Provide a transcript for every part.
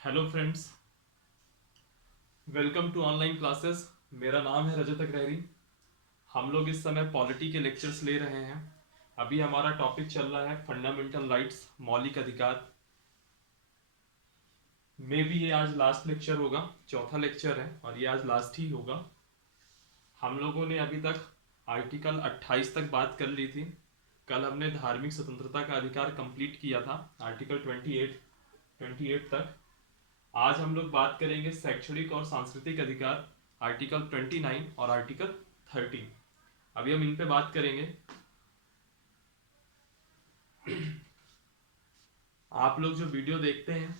Hello friends, welcome to online classes. मेरा नाम है रजत अग्रहरी। हम लोग इस समय पॉलिटी के लेक्चर्स ले रहे हैं। अभी हमारा टॉपिक चल रहा है फंडामेंटल राइट्स, मौलिक अधिकार। मे भी ये आज लास्ट लेक्चर होगा, चौथा लेक्चर है और ये आज लास्ट ही होगा। हम लोगों ने अभी तक आर्टिकल 28 तक बात कर ली थी। कल हमने धार्मिक स्वतंत्रता का अधिकार कंप्लीट किया था, आर्टिकल 28 तक। आज हम लोग बात करेंगे शैक्षणिक और सांस्कृतिक अधिकार, आर्टिकल 29 और आर्टिकल 30। अभी हम इन पे बात करेंगे। आप लोग जो वीडियो देखते हैं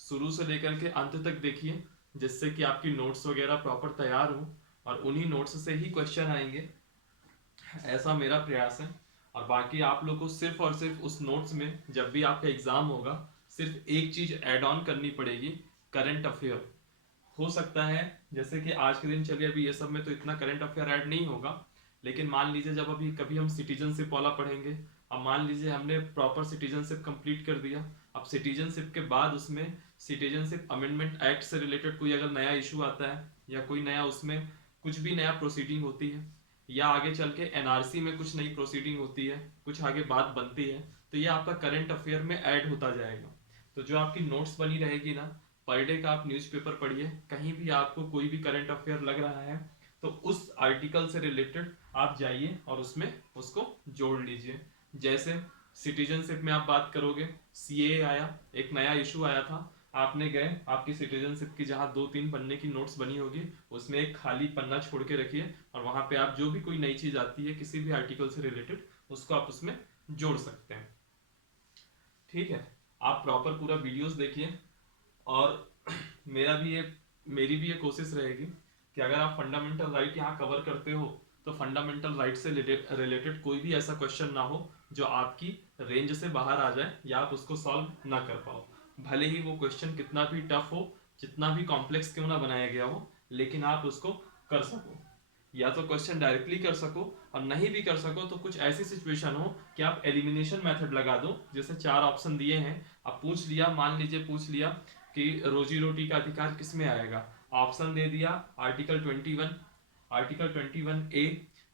शुरू से लेकर के अंत तक देखिए, जिससे कि आपकी नोट्स वगैरह प्रॉपर तैयार हो और उन्हीं नोट्स से ही क्वेश्चन आएंगे, ऐसा मेरा प्रयास है। और बाकी आप लोग को सिर्फ और सिर्फ उस नोट्स में जब भी आपका एग्जाम होगा सिर्फ एक चीज ऐड ऑन करनी पड़ेगी, करंट अफेयर। हो सकता है जैसे कि आज के दिन चलिए, अभी ये सब में तो इतना करंट अफेयर ऐड नहीं होगा, लेकिन मान लीजिए जब अभी कभी हम सिटीजनशिप वाला पढ़ेंगे। अब मान लीजिए हमने प्रॉपर सिटीजनशिप कंप्लीट कर दिया, अब सिटीजनशिप के बाद उसमें सिटीजनशिप अमेंडमेंट एक्ट से रिलेटेड कोई अगर नया इशू आता है या कोई नया उसमें कुछ भी नया प्रोसीडिंग होती है, या आगे चल के एनआरसी में कुछ नई प्रोसीडिंग होती है, कुछ आगे बात बनती है, तो ये आपका करंट अफेयर में ऐड होता जाएगा। तो जो आपकी नोट्स बनी रहेगी ना, पर डे का आप न्यूज़पेपर पढ़िए, कहीं भी आपको कोई भी करंट अफेयर लग रहा है तो उस आर्टिकल से रिलेटेड आप जाइए और उसमें उसको जोड़ लीजिए। जैसे सिटीजनशिप में आप बात करोगे, सीए आया, एक नया इशू आया था, आपने गए, आपकी सिटीजनशिप की जहां 2-3 पन्ने की नोट्स बनी होगी उसमें एक खाली पन्ना छोड़ के रखिए और वहां पे आप जो भी कोई नई चीज आती है किसी भी आर्टिकल से रिलेटेड उसको आप उसमें जोड़ सकते हैं। ठीक है, आप प्रॉपर पूरा वीडियोस देखिए। और मेरा भी ये मेरी भी ये कोशिश रहेगी कि अगर आप फंडामेंटल राइट यहाँ कवर करते हो तो फंडामेंटल राइट से रिलेटेड कोई भी ऐसा क्वेश्चन ना हो जो आपकी रेंज से बाहर आ जाए या आप उसको सॉल्व ना कर पाओ। भले ही वो क्वेश्चन कितना भी टफ हो, जितना भी कॉम्प्लेक्स क्यों ना बनाया गया हो, लेकिन आप उसको कर सको। या तो क्वेश्चन डायरेक्टली कर सको, और नहीं भी कर सको तो कुछ ऐसी सिचुएशन हो कि आप एलिमिनेशन मेथड लगा दो। जैसे 4 ऑप्शन दिए हैं, आप पूछ लिया, मान लीजिए पूछ लिया कि रोजी रोटी का अधिकार किस में आएगा, ऑप्शन दे दिया article 21, article 21A,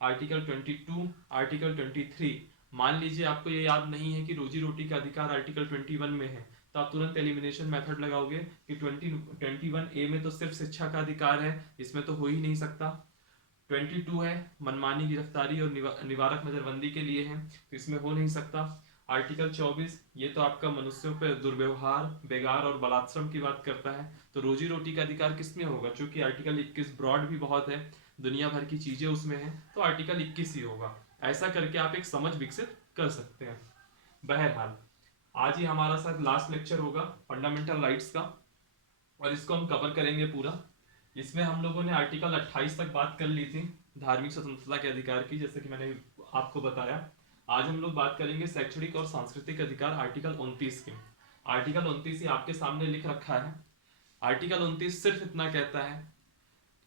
article 22, article 23। मान लीजिए आपको ये याद नहीं है कि रोजी रोटी का अधिकार आर्टिकल 21 में है, तो आप तुरंत एलिमिनेशन मेथड लगाओगे कि 21A में तो सिर्फ शिक्षा का अधिकार है, इसमें तो हो ही नहीं सकता। 22 है मनमानी गिरफ्तारी और निवारक नजरबंदी के लिए है, तो इसमें हो नहीं सकता। आर्टिकल 24 ये तो आपका मनुष्यों पर दुर्व्यवहार, बेगार और बलात्श्रम की बात करता है, तो रोजी रोटी का अधिकार किसमें होगा? चूंकि आर्टिकल 21 ब्रॉड भी बहुत है, दुनिया भर की चीजें उसमें है, तो आर्टिकल 21 ही होगा। ऐसा करके आप एक समझ विकसित कर सकते हैं। बहरहाल आज ही हमारा साथ लास्ट लेक्चर होगा फंडामेंटल राइट्स का, और इसको हम कवर करेंगे पूरा। इसमें हम लोगों ने आर्टिकल 28 तक बात कर ली थी धार्मिक स्वतंत्रता के अधिकार की, जैसे कि मैंने आपको बताया। आज हम लोग बात करेंगे शैक्षणिक और सांस्कृतिक अधिकार, आर्टिकल 29 की। आर्टिकल 29 ही आपके सामने लिख रखा है। आर्टिकल 29 सिर्फ इतना कहता है,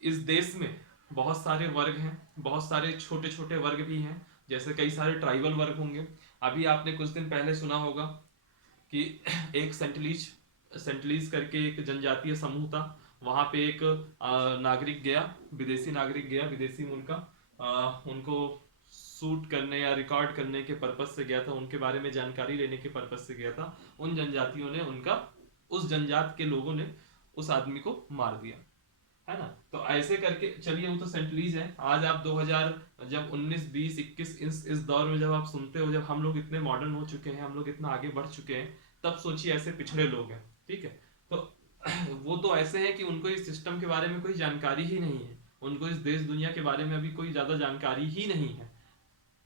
इस देश में बहुत सारे वर्ग हैं, बहुत सारे छोटे छोटे वर्ग भी हैं, जैसे कई सारे ट्राइबल वर्ग होंगे। अभी आपने कुछ दिन पहले सुना होगा कि एक सेंटलीज करके एक जनजातीय समूह था, वहां पे एक नागरिक गया, विदेशी नागरिक गया, विदेशी मूल का, उनको शूट करने या रिकॉर्ड करने के पर्पज से गया था, उनके बारे में जानकारी लेने के पर्पज से गया था। उन जनजातियों ने उनका, उस जनजात के लोगों ने उस आदमी को मार दिया, है ना। तो ऐसे करके चलिए, वो तो सेंटलीज है। आज आप 2000 जब 19 20 21 इस दौर में जब आप सुनते हो, जब हम लोग इतने मॉडर्न हो चुके हैं, हम लोग इतना आगे बढ़ चुके हैं, तब सोचिए ऐसे पिछड़े लोग हैं। ठीक है, तो वो तो ऐसे हैं कि उनको इस सिस्टम के बारे में कोई जानकारी ही नहीं है, उनको इस देश दुनिया के बारे में अभी कोई ज्यादा जानकारी ही नहीं है।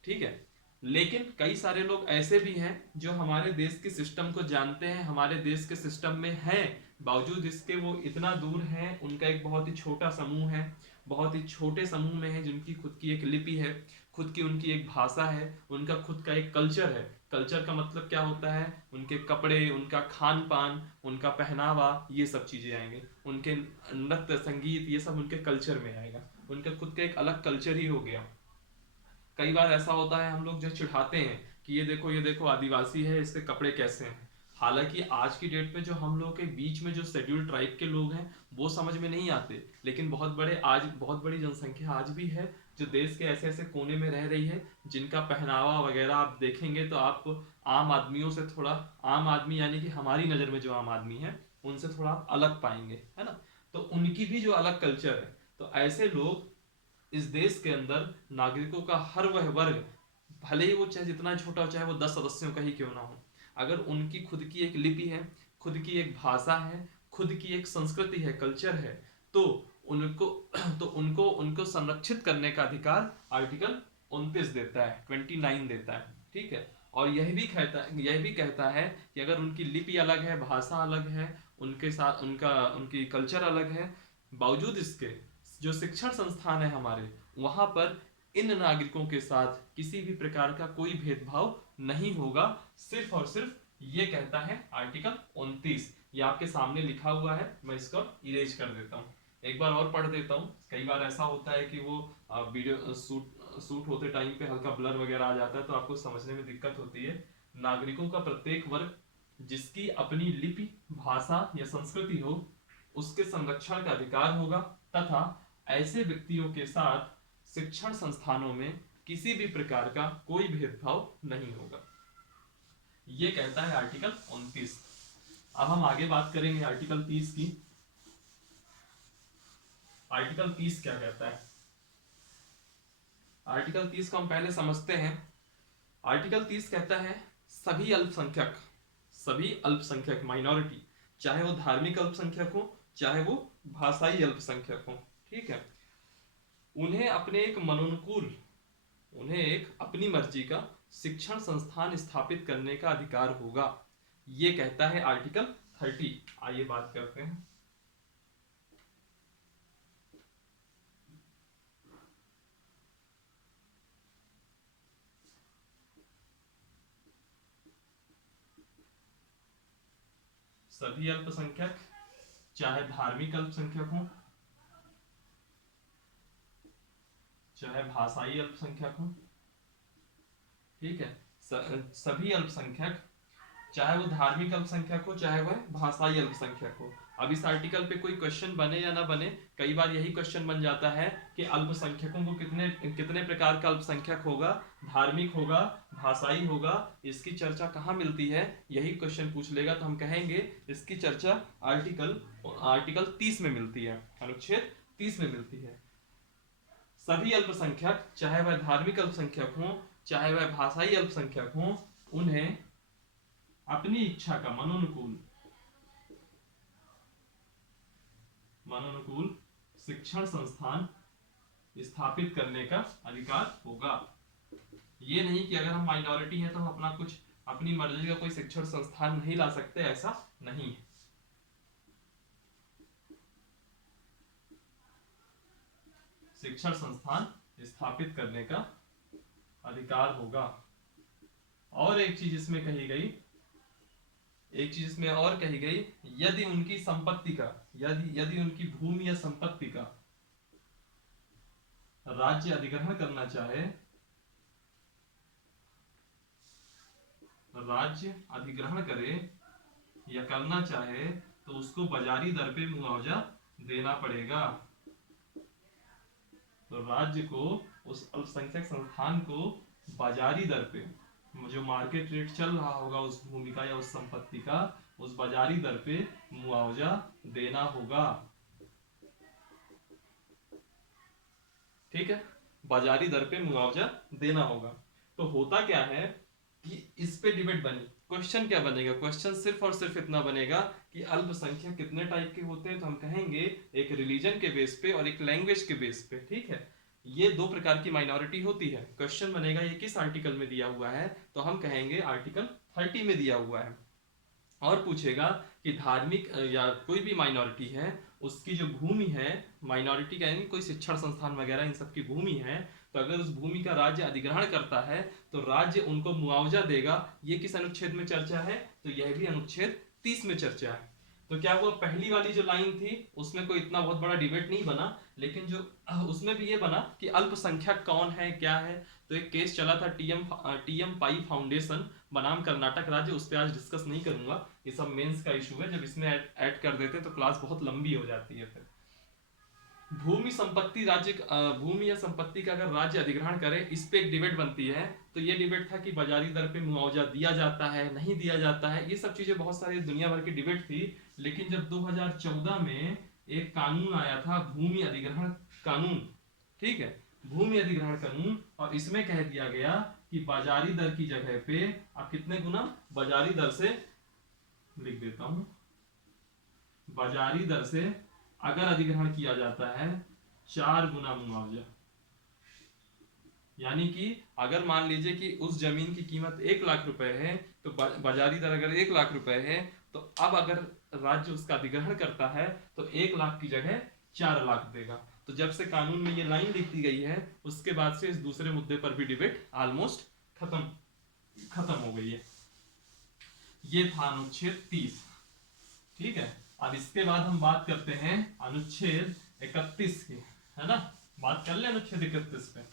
ठीक है, लेकिन कई सारे लोग ऐसे भी हैं जो हमारे देश के सिस्टम को जानते हैं, हमारे देश के सिस्टम में हैं, बावजूद इसके वो इतना दूर हैं। उनका एक बहुत ही छोटा समूह है, बहुत ही छोटे समूह में है, जिनकी खुद की एक लिपि है, खुद की उनकी एक भाषा है, उनका खुद का एक कल्चर है। कल्चर का मतलब क्या होता है? उनके कपड़े, उनका खान पान, उनका पहनावा, ये सब चीजें आएंगे, उनके नृत्य संगीत, ये सब उनके कल्चर में आएगा। उनका खुद का एक अलग कल्चर ही हो गया। कई बार ऐसा होता है, हम लोग जो चिढ़ाते हैं कि ये देखो आदिवासी है, इसके कपड़े कैसे हैं, हालांकि आज की डेट में जो हम लोग के बीच में जो शेड्यूल ट्राइब के लोग हैं वो समझ में नहीं आते, लेकिन बहुत बड़ी जनसंख्या आज भी है जो देश के ऐसे ऐसे कोने में रह रही है जिनका पहनावा वगैरह आप देखेंगे तो आप आम आदमियों से थोड़ा, आम आदमी यानी कि हमारी नज़र में जो आम आदमी है उनसे थोड़ा आप अलग पाएंगे, है ना। तो उनकी भी जो अलग कल्चर है, तो ऐसे लोग इस देश के अंदर नागरिकों का हर वह वर्ग, भले ही वो चाहे जितना छोटा हो, चाहे वो 10 सदस्यों का ही क्यों ना हो, अगर उनकी खुद की एक लिपि है, खुद की एक भाषा है, खुद की एक संस्कृति है, कल्चर है, तो उनको तो उनको उनको संरक्षित करने का अधिकार आर्टिकल 29 देता है, 29 देता है, ठीक है। और यह भी कहता है कि अगर उनकी लिपि अलग है, भाषा अलग है, उनके साथ उनकी कल्चर अलग है, बावजूद इसके जो शिक्षण संस्थान है हमारे, वहां पर इन नागरिकों के साथ किसी भी प्रकार का कोई भेदभाव नहीं होगा। सिर्फ और सिर्फ ये कहता है आर्टिकल 29। ये आपके सामने लिखा हुआ है, मैं इसको इरेज कर देता हूँ, एक बार और पढ़ देता हूँ। कई बार ऐसा होता है कि वो वीडियो शूट होते टाइम पे हल्का ब्लर वगैरह आ जाता है तो आपको समझने में दिक्कत होती है। नागरिकों का प्रत्येक वर्ग जिसकी अपनी लिपि, भाषा या संस्कृति हो, उसके संरक्षण का अधिकार होगा, तथा ऐसे व्यक्तियों के साथ शिक्षण संस्थानों में किसी भी प्रकार का कोई भेदभाव नहीं होगा। ये कहता है आर्टिकल 29। अब हम आगे बात करेंगे आर्टिकल 30 की। आर्टिकल 30 क्या कहता है? आर्टिकल 30 को हम पहले समझते हैं। आर्टिकल 30 कहता है सभी अल्पसंख्यक माइनॉरिटी, चाहे वो धार्मिक अल्पसंख्यक हो, चाहे वो भाषाई अल्पसंख्यक हो, ठीक है, उन्हें एक अपनी मर्जी का शिक्षण संस्थान स्थापित करने का अधिकार होगा। ये कहता है आर्टिकल 30। आइए बात करते हैं। सभी अल्पसंख्यक, चाहे धार्मिक अल्पसंख्यक हो, चाहे भाषाई अल्पसंख्यक हो, ठीक है, सभी अल्पसंख्यक, चाहे वो धार्मिक अल्पसंख्यक हो, चाहे वह भाषाई अल्पसंख्यक हो। अब इस आर्टिकल पे कोई क्वेश्चन बने या ना बने, कई बार यही क्वेश्चन बन जाता है कि अल्पसंख्यकों को कितने कितने प्रकार का अल्पसंख्यक होगा, धार्मिक होगा, भाषाई होगा, इसकी चर्चा कहाँ मिलती है, यही क्वेश्चन पूछ लेगा। तो हम कहेंगे इसकी चर्चा आर्टिकल 30 में मिलती है, अनुच्छेद 30 में मिलती है। सभी अल्पसंख्यक, चाहे वह धार्मिक अल्पसंख्यक हो, चाहे वह भाषाई अल्पसंख्यक हो, उन्हें अपनी इच्छा का मनोनुकूल शिक्षण संस्थान स्थापित करने का अधिकार होगा। ये नहीं कि अगर हम माइनॉरिटी है तो हम अपनी मर्जी का कोई शिक्षण संस्थान नहीं ला सकते, ऐसा नहीं है। शिक्षण संस्थान स्थापित करने का अधिकार होगा। और एक चीज इसमें कही गई, यदि उनकी संपत्ति का, यदि उनकी भूमि या संपत्ति का राज्य अधिग्रहण करना चाहे, राज्य अधिग्रहण करे या करना चाहे, तो उसको बाजारी दर पे मुआवजा देना पड़ेगा। तो राज्य को उस अल्पसंख्यक संस्थान को बाजारी दर पे, जो मार्केट रेट चल रहा होगा उस भूमि का या उस संपत्ति का, उस बाजारी दर पे मुआवजा देना होगा, ठीक है, बाजारी दर पे मुआवजा देना होगा। तो होता क्या है कि इस पे डिबेट बनी, क्वेश्चन क्या बनेगा, क्वेश्चन सिर्फ और सिर्फ इतना बनेगा कि अल्पसंख्यक कितने टाइप के होते हैं, तो हम कहेंगे एक रिलीजन के बेस पे और एक लैंग्वेज के बेस पे, ठीक है, ये दो प्रकार की माइनॉरिटी होती है। क्वेश्चन बनेगा ये किस आर्टिकल में दिया हुआ है, तो हम कहेंगे आर्टिकल 30 में दिया हुआ है। और पूछेगा कि धार्मिक या कोई भी माइनॉरिटी है, उसकी जो भूमि है, माइनॉरिटी का यानी कोई शिक्षण संस्थान वगैरह इन सब की भूमि है, तो अगर उस भूमि का राज्य अधिग्रहण करता है तो राज्य उनको मुआवजा देगा। ये किस अनुच्छेद में चर्चा है, तो यह भी अनुच्छेद 30 में चर्चा है। तो क्या वो पहली वाली जो लाइन थी उसमें कोई इतना बहुत बड़ा डिबेट नहीं बना, लेकिन जो उसमें भी ये बना कि अल्पसंख्यक कौन है क्या है। तो एक केस चला था टीएम पाई फाउंडेशन बनाम कर्नाटक राज्य, उस पर आज डिस्कस नहीं करूंगा, ये सब मेंस का इशू है, जब इसमें ऐड कर देते हैं तो क्लास बहुत लंबी हो जाती है। फिर भूमि संपत्ति राज्य भूमि या संपत्ति का अगर राज्य अधिग्रहण करे, इस पे एक डिबेट बनती है। तो ये डिबेट था कि बाजारी दर पे मुआवजा दिया जाता है नहीं दिया जाता है, ये सब चीजें बहुत सारी दुनिया भर की डिबेट थी। लेकिन जब 2014 में एक कानून आया था, भूमि अधिग्रहण कानून, ठीक है, भूमि अधिग्रहण कानून, और इसमें कह दिया गया कि बाजारी दर की जगह पे आप कितने गुना, बाजारी दर से, लिख देता हूं, बाजारी दर से अगर अधिग्रहण किया जाता है 4 गुना मुआवजा। यानी कि अगर मान लीजिए कि उस जमीन की कीमत 1 लाख रुपए है, तो बाजारी दर अगर 1 लाख रुपए है, तो अब अगर राज्य उसका अधिग्रहण करता है तो 1 लाख की जगह 4 लाख देगा। तो जब से कानून में ये लाइन लिख दी गई है, उसके बाद से इस दूसरे मुद्दे पर भी डिबेट ऑलमोस्ट खत्म हो गई है। ये था अनुच्छेद 30, ठीक है। अब इसके बाद हम बात करते हैं अनुच्छेद 31 की, है ना। बात कर ले अनुच्छेद 31 पे।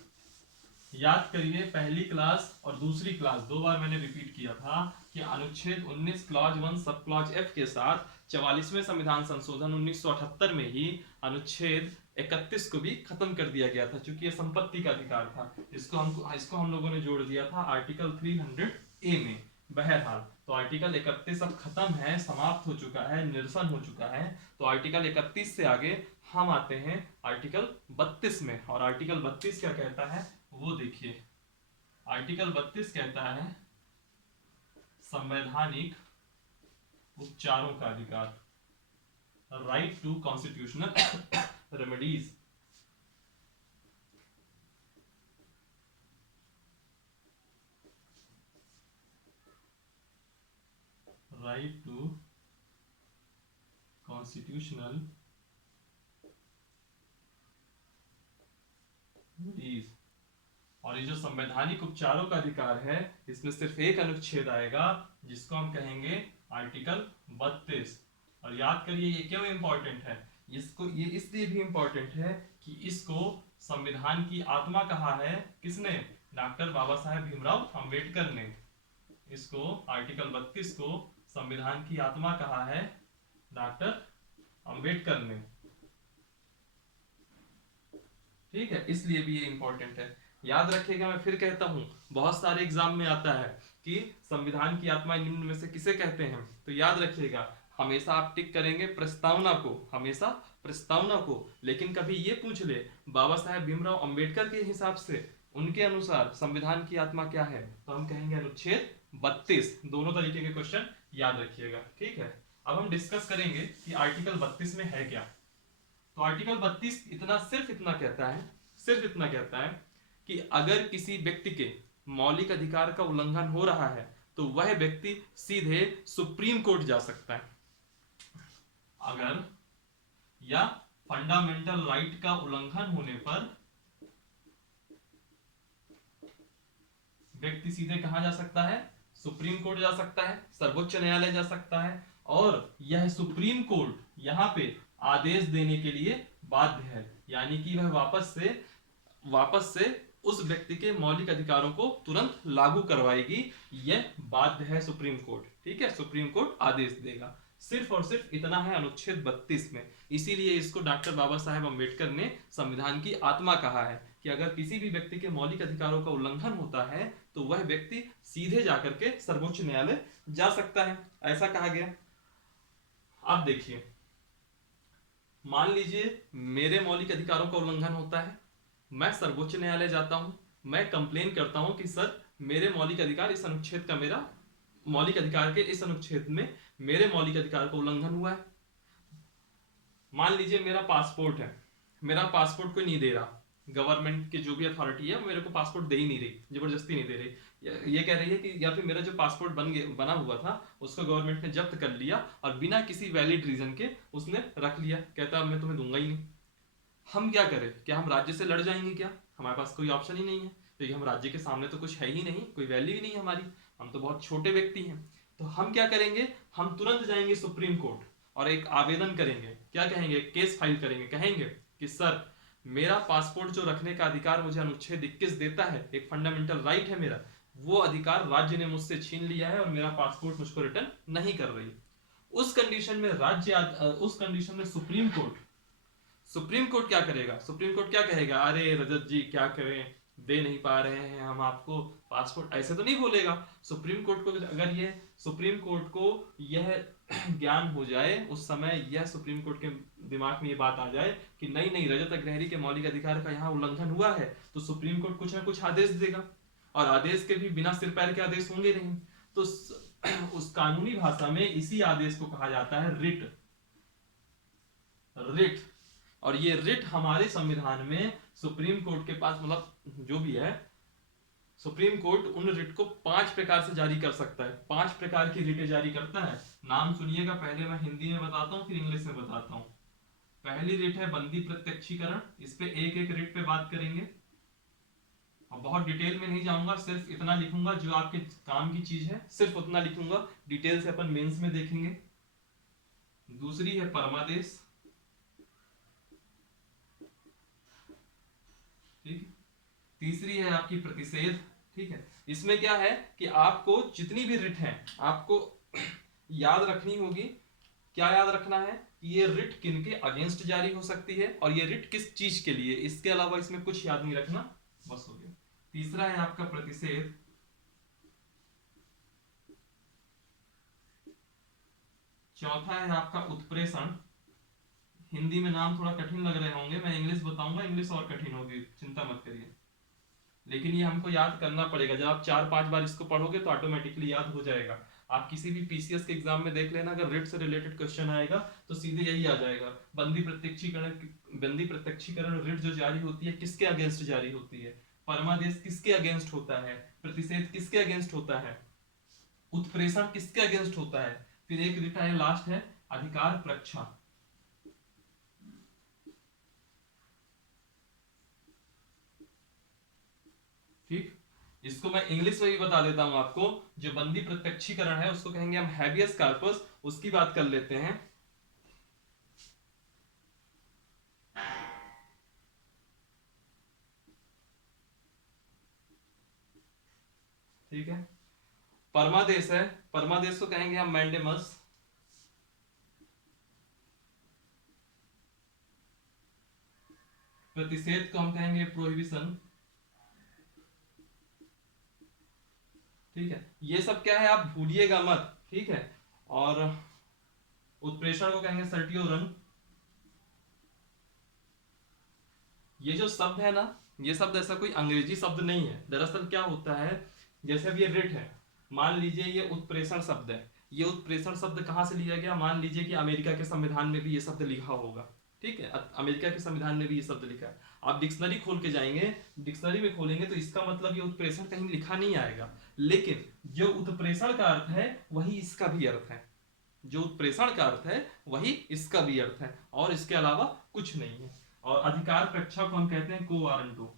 याद करिए पहली क्लास और दूसरी क्लास 2 बार मैंने रिपीट किया था कि अनुच्छेद 19 क्लॉज 1 सब क्लॉज एफ के साथ 44वें संविधान संशोधन 1978 में ही अनुच्छेद 31 को भी खत्म कर दिया गया था, क्योंकि यह संपत्ति का अधिकार था। इसको हम लोगों ने जोड़ दिया था आर्टिकल 300A में। बहरहाल तो आर्टिकल 31 अब खत्म है, समाप्त हो चुका है, निरसन हो चुका है। तो आर्टिकल 31 से आगे हम आते हैं आर्टिकल 32 में। और आर्टिकल 32 क्या कहता है वो देखिए। आर्टिकल 32 कहता है संवैधानिक उपचारों का अधिकार, right to constitutional remedies. Right to constitutional remedies. और ये जो संवैधानिक उपचारों का अधिकार है, इसमें सिर्फ एक अनुच्छेद आएगा जिसको हम कहेंगे आर्टिकल 32। और याद करिए ये क्यों इंपॉर्टेंट है, इसको ये इसलिए भी इंपॉर्टेंट है कि इसको संविधान की आत्मा कहा है किसने, डॉक्टर बाबा साहेब भीमराव अंबेडकर ने। इसको आर्टिकल 32 को संविधान की आत्मा कहा है डॉक्टर अंबेडकर ने, ठीक है, इसलिए भी ये इंपॉर्टेंट है। याद रखिएगा, मैं फिर कहता हूं, बहुत सारे एग्जाम में आता है कि संविधान की आत्मा निम्न में से किसे कहते हैं। तो याद रखिएगा हमेशा आप टिक करेंगे प्रस्तावना को, हमेशा प्रस्तावना को। लेकिन कभी ये पूछ ले बाबा साहेब भीमराव अंबेडकर के हिसाब से, उनके अनुसार संविधान की आत्मा क्या है, तो हम कहेंगे अनुच्छेद 32। दोनों तरीके के क्वेश्चन याद रखिएगा, ठीक है। अब हम डिस्कस करेंगे कि आर्टिकल 32 में है क्या। तो आर्टिकल 32 सिर्फ इतना कहता है कि अगर किसी व्यक्ति के मौलिक अधिकार का उल्लंघन हो रहा है तो वह व्यक्ति सीधे सुप्रीम कोर्ट जा सकता है। अगर या फंडामेंटल राइट का उल्लंघन होने पर व्यक्ति सीधे कहां जा सकता है, सुप्रीम कोर्ट जा सकता है, सर्वोच्च न्यायालय जा सकता है। और यह सुप्रीम कोर्ट यहां पे आदेश देने के लिए बाध्य है, यानी कि वह वापस से उस व्यक्ति के मौलिक अधिकारों को तुरंत लागू करवाएगी, यह बाध्य है सुप्रीम कोर्ट, ठीक है। सुप्रीम कोर्ट आदेश देगा। सिर्फ और सिर्फ इतना है अनुच्छेद 32 में। इसीलिए इसको डॉक्टर बाबा साहेब अंबेडकर ने संविधान की आत्मा कहा है कि अगर किसी भी व्यक्ति के मौलिक अधिकारों का उल्लंघन होता है तो वह व्यक्ति सीधे जाकर के सर्वोच्च न्यायालय जा सकता है, ऐसा कहा गया। अब देखिए, मान लीजिए मेरे मौलिक अधिकारों का उल्लंघन होता है, मैं सर्वोच्च न्यायालय जाता हूं, मैं कंप्लेन करता हूं कि सर मेरे मौलिक अधिकार इस अनुच्छेद का, मेरा मौलिक अधिकार के इस अनुच्छेद में मेरे मौलिक अधिकार का उल्लंघन हुआ है। मान लीजिए मेरा पासपोर्ट है, मेरा पासपोर्ट कोई नहीं दे रहा, गवर्नमेंट की जो भी अथॉरिटी है मेरे को पासपोर्ट दे ही नहीं रही, जबरदस्ती नहीं दे रही। ये कह रही है कि या फिर मेरा जो पासपोर्ट बना हुआ था उसको गवर्नमेंट ने जब्त कर लिया और बिना किसी वैलिड रीजन के उसने रख लिया, कहता है मैं तुम्हें दूंगा ही नहीं। हम क्या करें, क्या हम राज्य से लड़ जाएंगे क्या? हमारे पास कोई ऑप्शन ही नहीं है, क्योंकि हम राज्य के सामने तो कुछ है ही नहीं, कोई वैल्यू ही नहीं हमारी, हम तो बहुत छोटे व्यक्ति हैं। तो हम क्या करेंगे, हम तुरंत जाएंगे सुप्रीम कोर्ट और एक आवेदन करेंगे, क्या कहेंगे, केस फाइल करेंगे, कहेंगे कि सर मेरा पासपोर्ट जो रखने का अधिकार मुझे अनुच्छेद 21 देता है, एक फंडामेंटल राइट है मेरा, वो अधिकार राज्य ने मुझसे छीन लिया है और मेरा पासपोर्ट मुझको रिटर्न नहीं कर रही। उस कंडीशन में उस कंडीशन में सुप्रीम कोर्ट क्या करेगा? सुप्रीम कोर्ट क्या कहेगा? अरे रजत जी क्या करें, दे नहीं पा रहे हैं हम आपको पासपोर्ट, ऐसे तो नहीं बोलेगा। सुप्रीम कोर्ट को यह ज्ञान हो जाए, उस समय यह सुप्रीम कोर्ट के दिमाग में ये बात आ जाए कि नहीं नहीं, रजत अग्रहरी के मौलिक अधिकार का यहाँ उल्लंघन हुआ है, तो सुप्रीम कोर्ट कुछ ना कुछ आदेश देगा, और आदेश के भी बिना सिर पैर के आदेश होंगे नहीं। तो उस कानूनी भाषा में इसी आदेश को कहा जाता है रिट। और ये रिट हमारे संविधान में सुप्रीम कोर्ट के पास, मतलब जो भी है, सुप्रीम कोर्ट उन रिट को 5 प्रकार से जारी कर सकता है। 5 प्रकार की रिटें जारी करता है। नाम सुनिएगा, पहले मैं हिंदी में बताता हूँ फिर इंग्लिश में बताता हूँ। पहली रिट है बंदी प्रत्यक्षीकरण। इस पे एक एक रिट पे बात करेंगे और बहुत डिटेल में नहीं जाऊंगा, सिर्फ इतना लिखूंगा जो आपके काम की चीज है, सिर्फ उतना लिखूंगा, डिटेल से अपन मेंस में देखेंगे। दूसरी है परमादेश, ठीक। तीसरी है आपकी प्रतिषेध, ठीक है। इसमें क्या है कि आपको जितनी भी रिट है आपको याद रखनी होगी। क्या याद रखना है कि ये रिट किनके अगेंस्ट जारी हो सकती है और ये रिट किस चीज के लिए, इसके अलावा इसमें कुछ याद नहीं रखना, बस हो गया। तीसरा है आपका प्रतिषेध, चौथा है आपका उत्प्रेषण। हिंदी में नाम थोड़ा कठिन लग रहे होंगे, मैं इंग्लिश बताऊंगा, इंग्लिश और कठिन होगी, चिंता मत करिए, लेकिन ये हमको याद करना पड़ेगा। जब आप 4-5 बार इसको पढ़ोगे तो ऑटोमेटिकली याद हो जाएगा। आप किसी भी पीसीएस के एग्जाम में देख लेना, अगर रिट से रिलेटेड क्वेश्चन आएगा तो सीधे यही आ जाएगा, बंदी प्रत्यक्षीकरण रिट जो जारी होती है किसके अगेंस्ट जारी होती है, परमादेश किसके अगेंस्ट होता है, प्रतिषेध किसके अगेंस्ट होता है, उत्प्रेषण किसके अगेंस्ट होता है। फिर एक रिट है लास्ट है अधिकार प्रक्षा, ठीक। इसको मैं इंग्लिश में भी बता देता हूं आपको। जो बंदी प्रत्यक्षीकरण है उसको कहेंगे हम हैबियस कार्पस, उसकी बात कर लेते हैं। ठीक है। परमादेश है, परमादेश को कहेंगे हम मैंडेमस। प्रतिषेध को हम कहेंगे प्रोहिबिशन, ठीक है। ये सब क्या है आप भूलिएगा मत, ठीक है। और उत्प्रेषण को कहेंगे सर्टियोरन। ये जो शब्द है ना, ये शब्द ऐसा कोई अंग्रेजी शब्द नहीं है। दरअसल क्या होता है, जैसे अब ये रिट है, मान लीजिए ये उत्प्रेषण शब्द है, ये उत्प्रेषण शब्द कहां से लिया गया, मान लीजिए कि अमेरिका के संविधान में भी ये शब्द लिखा होगा, ठीक है। अमेरिका के संविधान में भी ये शब्द लिखा है, आप डिक्शनरी खोल के जाएंगे, डिक्शनरी में खोलेंगे तो इसका मतलब ये उत्प्रेषण कहीं लिखा नहीं आएगा, लेकिन जो उत्प्रेषण का अर्थ है वही इसका भी अर्थ है, जो उत्प्रेषण का अर्थ है वही इसका भी अर्थ है, और इसके अलावा कुछ नहीं है। और अधिकार प्रक्षा को हम कहते हैं को वारंटो,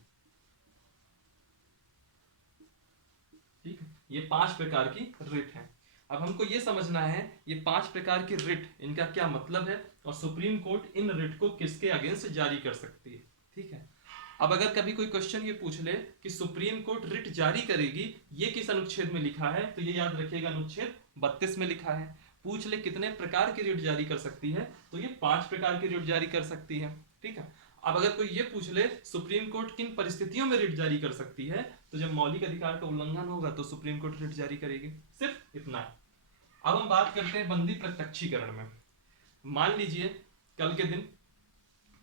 ठीक है। ये 5 प्रकार की रिट है। अब हमको ये समझना है ये 5 प्रकार की रिट, इनका क्या मतलब है और सुप्रीम कोर्ट इन रिट को किसके अगेंस्ट जारी कर सकती है, ठीक है। अब अगर कभी कोई क्वेश्चन ये पूछ ले कि सुप्रीम कोर्ट रिट जारी करेगी, ये किस अनुच्छेद में लिखा है, तो ये याद रखिएगा अनुच्छेद 32 में लिखा है। पूछ ले कितने प्रकार की रिट जारी कर सकती है, तो ये 5 प्रकार की रिट जारी कर सकती है, ठीक है। अब अगर कोई ये पूछ ले सुप्रीम कोर्ट किन परिस्थितियों में रिट जारी कर सकती है, तो जब मौलिक अधिकार का उल्लंघन होगा तो सुप्रीम कोर्ट रिट जारी करेगी, सिर्फ इतना है। अब हम बात करते हैं बंदी प्रत्यक्षीकरण में। मान लीजिए कल के दिन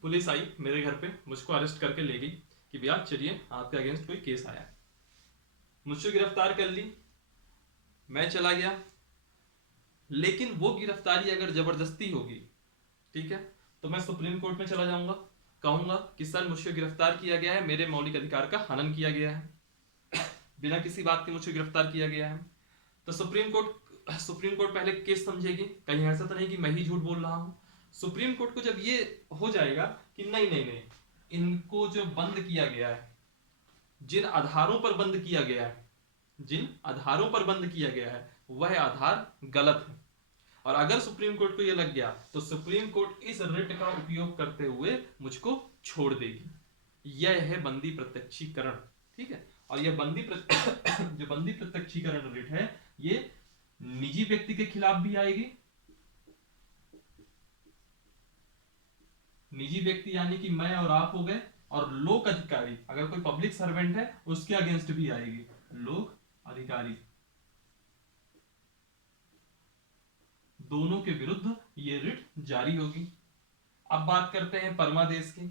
पुलिस आई मेरे घर पे, मुझको अरेस्ट करके ले गई कि भैया चलिए आपके अगेंस्ट कोई केस आया, मुझसे गिरफ्तार कर ली, मैं चला गया, लेकिन वो गिरफ्तारी अगर जबरदस्ती होगी, ठीक है, तो मैं सुप्रीम कोर्ट में चला जाऊंगा, कहूंगा कि सर मुझसे गिरफ्तार किया गया है, मेरे मौलिक अधिकार का हनन किया गया है, बिना किसी बात के मुझे गिरफ्तार किया गया है। तो सुप्रीम कोर्ट पहले केस समझेगी, कहीं ऐसा तो नहीं कि मैं ही झूठ बोल रहा हूं। सुप्रीम कोर्ट को जब ये हो जाएगा कि नहीं नहीं नहीं, इनको जो बंद किया गया है, जिन आधारों पर बंद किया गया है, जिन आधारों पर बंद किया गया है वह आधार गलत है, और अगर सुप्रीम कोर्ट को यह लग गया तो सुप्रीम कोर्ट इस रिट का उपयोग करते हुए मुझको छोड़ देगी। यह है बंदी प्रत्यक्षीकरण। ठीक है, और यह जो बंदी प्रत्यक्षीकरण रिट है, ये निजी व्यक्ति के खिलाफ भी आएगी, निजी व्यक्ति यानी कि मैं और आप हो गए, और लोक अधिकारी अगर कोई पब्लिक सर्वेंट है उसके अगेंस्ट भी आएगी, लोक अधिकारी, दोनों के विरुद्ध ये रिट जारी होगी। अब बात करते हैं परमादेश की।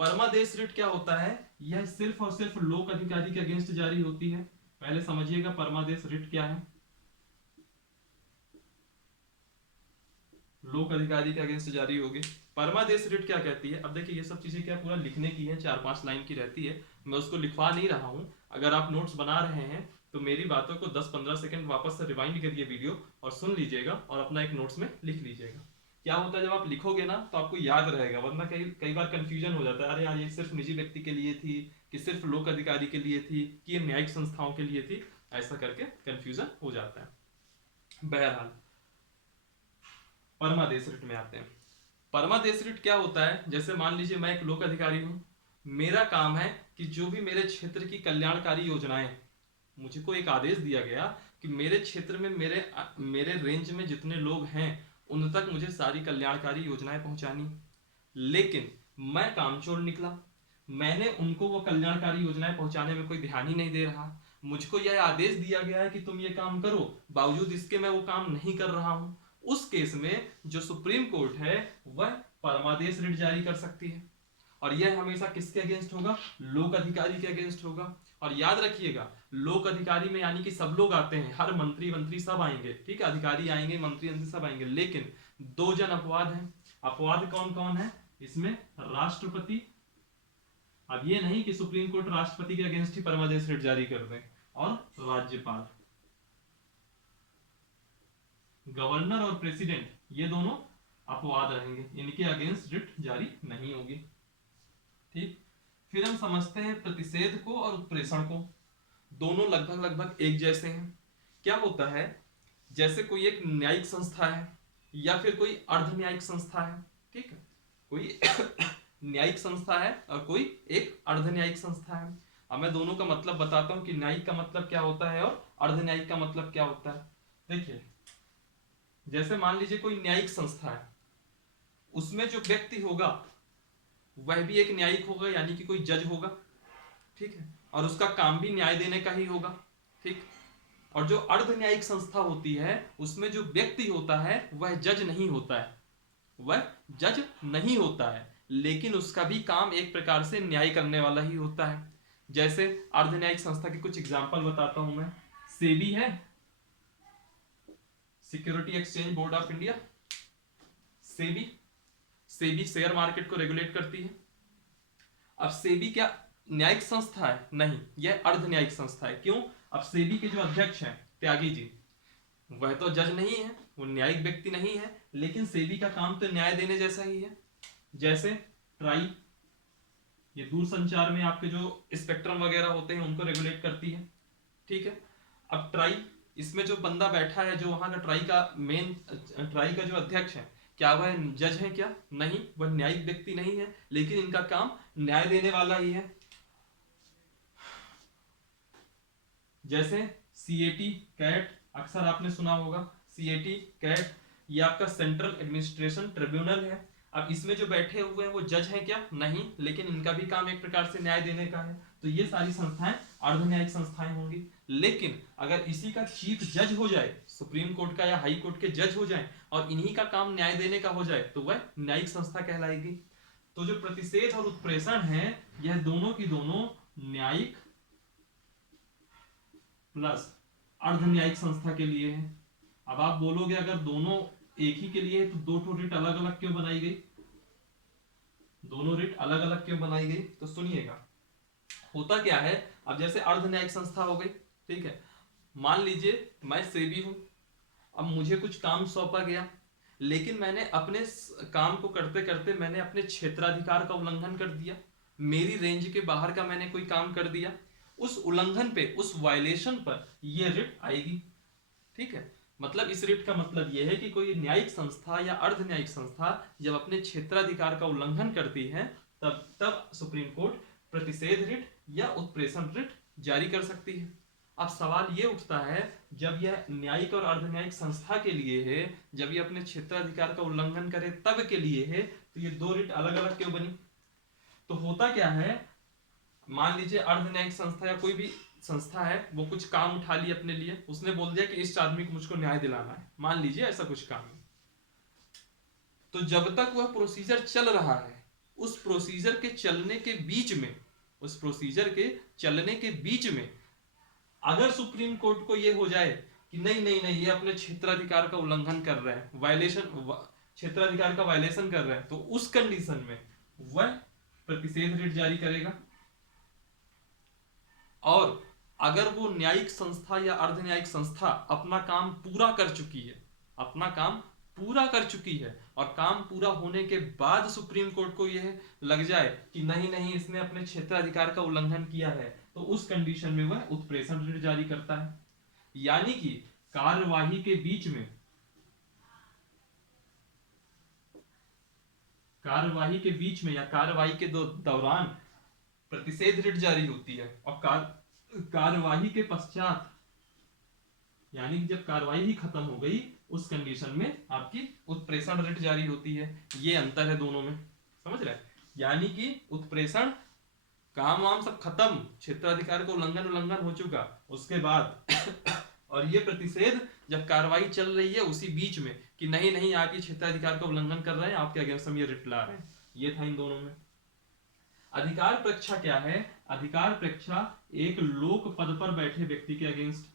परमादेश रिट क्या होता है? यह सिर्फ और सिर्फ लोक अधिकारी के अगेंस्ट जारी होती है। पहले समझिएगा परमादेश रिट क्या है। लोक अधिकारी के अगेंस्ट जारी होगी। परमादेश रिट क्या कहती है? अब देखिए ये सब चीजें क्या पूरा लिखने की है, 4-5 लाइन की रहती है, मैं उसको लिखवा नहीं रहा हूं। अगर आप नोट्स बना रहे हैं तो मेरी बातों को 10-15 सेकंड वापस से रिवाइंड करिए वीडियो और सुन लीजिएगा और अपना एक नोट्स में लिख लीजिएगा। क्या होता है जब आप लिखोगे ना तो आपको याद रहेगा, वरना कई कई बार कंफ्यूजन हो जाता है, अरे यार ये सिर्फ निजी व्यक्ति के लिए थी कि सिर्फ लोक अधिकारी के लिए थी कि ये न्यायिक संस्थाओं के लिए थी, ऐसा करके कंफ्यूजन हो जाता है। बहरहाल परमादेश रिट में आते हैं। परमादेश रिट क्या होता है? जैसे मान लीजिए मैं एक लोक अधिकारी हूं, मेरा काम है कि जो भी मेरे क्षेत्र की कल्याणकारी योजनाएं, मुझे को एक आदेश दिया गया कि मेरे क्षेत्र में मेरे रेंज में जितने लोग हैं उन तक मुझे सारी कल्याणकारी योजनाएं पहुंचानी, लेकिन मैं कामचोर निकला, मैंने उनको वो कल्याणकारी योजनाएं पहुंचाने में कोई ध्यान ही नहीं दे रहा। मुझको यह आदेश दिया गया है कि तुम ये काम करो, बावजूद इसके मैं वो काम नहीं कर रहा हूं। उस केस में जो सुप्रीम कोर्ट है वह परमादेश रिट जारी कर सकती है, और यह हमेशा किसके अगेंस्ट होगा? लोक अधिकारी के अगेंस्ट होगा। और याद रखिएगा लोक अधिकारी में यानी कि सब लोग आते हैं, हर मंत्री सब आएंगे, ठीक है, अधिकारी आएंगे, मंत्री सब आएंगे, लेकिन 2 जन अपवाद हैं। अपवाद कौन कौन है इसमें? राष्ट्रपति। अब ये नहीं कि सुप्रीम कोर्ट राष्ट्रपति के अगेंस्ट ही परमादेश रिट जारी कर दे, और राज्यपाल, गवर्नर और प्रेसिडेंट, ये दोनों अपवाद रहेंगे, इनके अगेंस्ट रिट जारी नहीं होगी। ठीक, फिर हम समझते हैं प्रतिषेध को और उत्प्रेषण को। दोनों लगभग एक जैसे हैं। क्या होता है? जैसे कोई एक न्यायिक संस्था है या फिर कोई अर्ध न्यायिक संस्था है, ठीक है, कोई न्यायिक संस्था है और कोई एक अर्ध न्यायिक संस्था है। अब मैं दोनों का मतलब बताता हूं कि न्यायिक का मतलब क्या होता है और अर्ध न्यायिक का मतलब क्या होता है। देखिए, जैसे मान लीजिए कोई न्यायिक संस्था है, उसमें जो व्यक्ति होगा वह भी एक न्यायिक होगा, यानी कि कोई जज होगा, ठीक है, और उसका काम भी न्याय देने का ही होगा, ठीक। और जो अर्ध न्यायिक संस्था होती है उसमें जो व्यक्ति होता है वह जज नहीं होता है, वह जज नहीं होता है, लेकिन उसका भी काम एक प्रकार से न्याय करने वाला ही होता है। जैसे अर्ध न्यायिक संस्था के कुछ एग्जाम्पल बताता हूं मैं। सेबी है, security exchange board of India, SEBI share market को रेगुलेट करती है। अब सेबी क्या न्यायिक संस्था है? नहीं, यह अर्ध न्यायिक संस्था है। क्यों? अब सेबी के जो अध्यक्ष हैं त्यागी जी, वह तो जज नहीं है, वो न्यायिक व्यक्ति नहीं है, लेकिन सेबी का काम तो न्याय देने जैसा ही है। जैसे ट्राई, ये दूरसंचार में आपके जो स्पेक्ट्रम वगैरह होते हैं उनको रेगुलेट करती है, ठीक है। अब ट्राई, इसमें जो बंदा बैठा है, जो वहां का ट्राई का जो अध्यक्ष है, क्या वह जज है? क्या नहीं, वह न्यायिक व्यक्ति नहीं है, लेकिन इनका काम न्याय देने वाला ही है। जैसे सीएटी कैट, अक्सर आपने सुना होगा, सीएटी कैट, ये आपका सेंट्रल एडमिनिस्ट्रेशन ट्रिब्यूनल है। अब इसमें जो बैठे हुए हैं वो जज हैं क्या? नहीं, लेकिन इनका भी काम एक प्रकार से न्याय देने का है। तो ये सारी संस्थाएं अर्ध न्यायिक संस्थाएं होंगी। लेकिन अगर इसी का चीफ जज हो जाए, सुप्रीम कोर्ट का या हाई कोर्ट के जज हो जाए, और इन्हीं का काम न्याय देने का हो जाए, तो वह न्यायिक संस्था कहलाएगी। तो जो प्रतिषेध और उत्प्रेषण है, यह दोनों की दोनों न्यायिक प्लस अर्ध न्यायिक संस्था के लिए है। अब आप बोलोगे अगर दोनों एक ही के लिए है तो दो ठो रिट अलग अलग क्यों बनाई गई? दोनों रिट अलग अलग क्यों बनाई गई? तो सुनिएगा, होता क्या है, अब जैसे अर्ध न्यायिक संस्था हो गई, ठीक है, मान लीजिए मैं सेबी हूं, अब मुझे कुछ काम सौंपा गया, लेकिन मैंने अपने काम को करते करते मैंने अपने क्षेत्राधिकार का उल्लंघन कर दिया, मेरी रेंज के बाहर का मैंने कोई काम कर दिया, उस उल्लंघन पे, उस वायलेशन पर ये रिट आएगी, ठीक है। मतलब इस रिट का मतलब यह है कि कोई न्यायिक संस्था या अर्ध न्यायिक संस्था जब अपने क्षेत्राधिकार का उल्लंघन करती है, तब सुप्रीम कोर्ट प्रतिषेध रिट या उत्प्रेषण रिट जारी कर सकती है। अब सवाल ये उठता है, जब यह न्यायिक और अर्धन्यायिक संस्था के लिए है, जब ये अपने क्षेत्राधिकार का उल्लंघन करे तब के लिए है, तो ये दो रिट अलग अलग क्यों बनी? तो होता क्या है, मान लीजिए अर्धन्यायिक संस्था या कोई भी संस्था है, वो कुछ काम उठा ली अपने लिए, उसने बोल दिया कि इस आदमी को मुझको न्याय दिलाना है, मान लीजिए ऐसा कुछ काम है। तो जब तक वह प्रोसीजर चल रहा है, उस प्रोसीजर के चलने के बीच में, उस प्रोसीजर के चलने के बीच में अगर सुप्रीम कोर्ट को यह हो जाए कि नहीं नहीं नहीं ये अपने क्षेत्राधिकार का उल्लंघन कर रहे हैं, वायलेशन, क्षेत्राधिकार का वायलेशन कर रहे हैं, तो उस कंडीशन में वह प्रतिषेध रिट जारी करेगा। और अगर वो न्यायिक संस्था या अर्धन्यायिक संस्था अपना काम पूरा कर चुकी है, अपना काम पूरा कर चुकी है, और काम पूरा होने के बाद सुप्रीम कोर्ट को यह लग जाए कि नहीं नहीं इसने अपने क्षेत्राधिकार का उल्लंघन किया है, तो उस कंडीशन में वह उत्प्रेषण रिट जारी करता है। यानी कि कार्यवाही के बीच में, कार्यवाही के बीच में या कार्यवाही के दौरान प्रतिषेध रिट जारी होती है, और कार्यवाही के पश्चात, यानी कि जब कार्यवाही ही खत्म हो गई, उस कंडीशन में आपकी उत्प्रेषण रिट जारी होती है। ये अंतर है दोनों में, समझ रहे हैं? यानी कि उत्प्रेषण, काम वाम सब खत्म, क्षेत्राधिकार का उल्लंघन हो चुका, उसके बाद और ये प्रतिषेध जब कार्रवाई चल रही है उसी बीच में कि नहीं नहीं आप ये क्षेत्राधिकार का उल्लंघन कर रहे हैं, आपके अगेंस्ट हम ये रिट ला रहे हैं। ये था इन दोनों में। अधिकार परीक्षा क्या है? अधिकार परीक्षा एक लोक पद पर बैठे व्यक्ति के अगेंस्ट,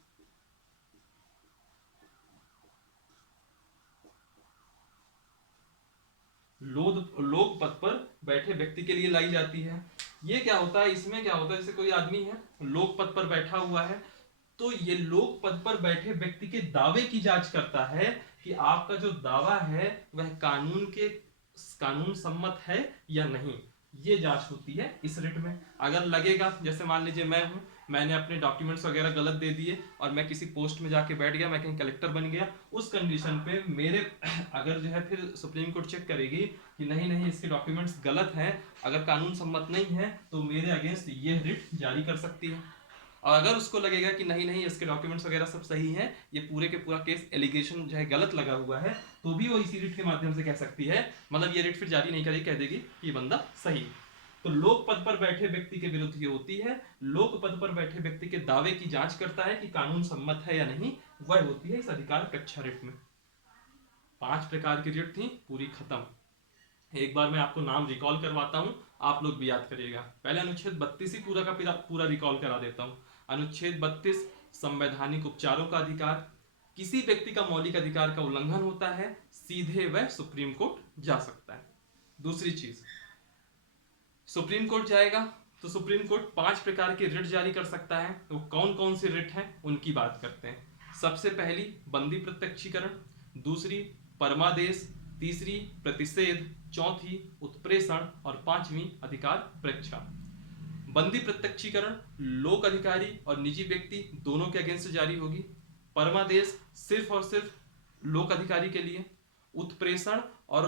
लोक पद पर बैठे व्यक्ति के लिए लाई जाती है। ये क्या होता है, इसमें क्या होता है, जैसे कोई आदमी है लोक पद पर बैठा हुआ है, तो ये लोक पद पर बैठे व्यक्ति के दावे की जांच करता है कि आपका जो दावा है वह कानून सम्मत है या नहीं। ये जांच होती है इस रिट में। अगर लगेगा, जैसे मान लीजिए मैं हूं, मैंने अपने डॉक्यूमेंट्स वगैरह गलत दे दिए और मैं किसी पोस्ट में जाके बैठ गया, मैं कहीं कलेक्टर बन गया, उस कंडीशन पे मेरे अगर जो है फिर सुप्रीम कोर्ट चेक करेगी कि नहीं नहीं इसके डॉक्यूमेंट्स गलत हैं, अगर कानून सम्मत नहीं है, तो मेरे अगेंस्ट ये रिट जारी कर सकती है। और अगर उसको लगेगा कि नहीं नहीं इसके डॉक्यूमेंट्स वगैरह सब सही हैं, ये पूरे के पूरा केस एलिगेशन जो है गलत लगा हुआ है, तो भी वो इसी रिट के माध्यम से कह सकती है, मतलब ये रिट फिर जारी नहीं करेगी, कह देगी कि ये बंदा सही। तो लोक पद पर बैठे व्यक्ति के विरुद्ध ये होती है, लोक पद पर बैठे व्यक्ति के दावे की जांच करता है कि कानून सम्मत है या नहीं, वह होती है इस अधिकार कक्षा रिट में। 5 प्रकार की रिट थी, पूरी खत्म। एक बार मैं आपको नाम रिकॉल करवाता हूं, आप लोग भी याद करिएगा। पहले अनुच्छेद 32 ही पूरा का पूरा रिकॉल करा देता हूं। अनुच्छेद 32 संवैधानिक उपचारों का अधिकार। किसी व्यक्ति का मौलिक अधिकार का उल्लंघन होता है, सीधे वह सुप्रीम कोर्ट जा सकता है। दूसरी चीज, सुप्रीम कोर्ट जाएगा तो सुप्रीम कोर्ट 5 प्रकार के रिट जारी कर सकता है। तो कौन कौन से रिट हैं उनकी बात करते हैं। सबसे पहली बंदी प्रत्यक्षीकरण, दूसरी परमादेश, तीसरी प्रतिषेध, चौथी उत्प्रेषण और 5वीं अधिकार परीक्षा। बंदी प्रत्यक्षीकरण लोक अधिकारी और निजी व्यक्ति दोनों के अगेंस्ट जारी होगी। परमादेश सिर्फ और सिर्फ लोक अधिकारी के लिए। उत्प्रेषण और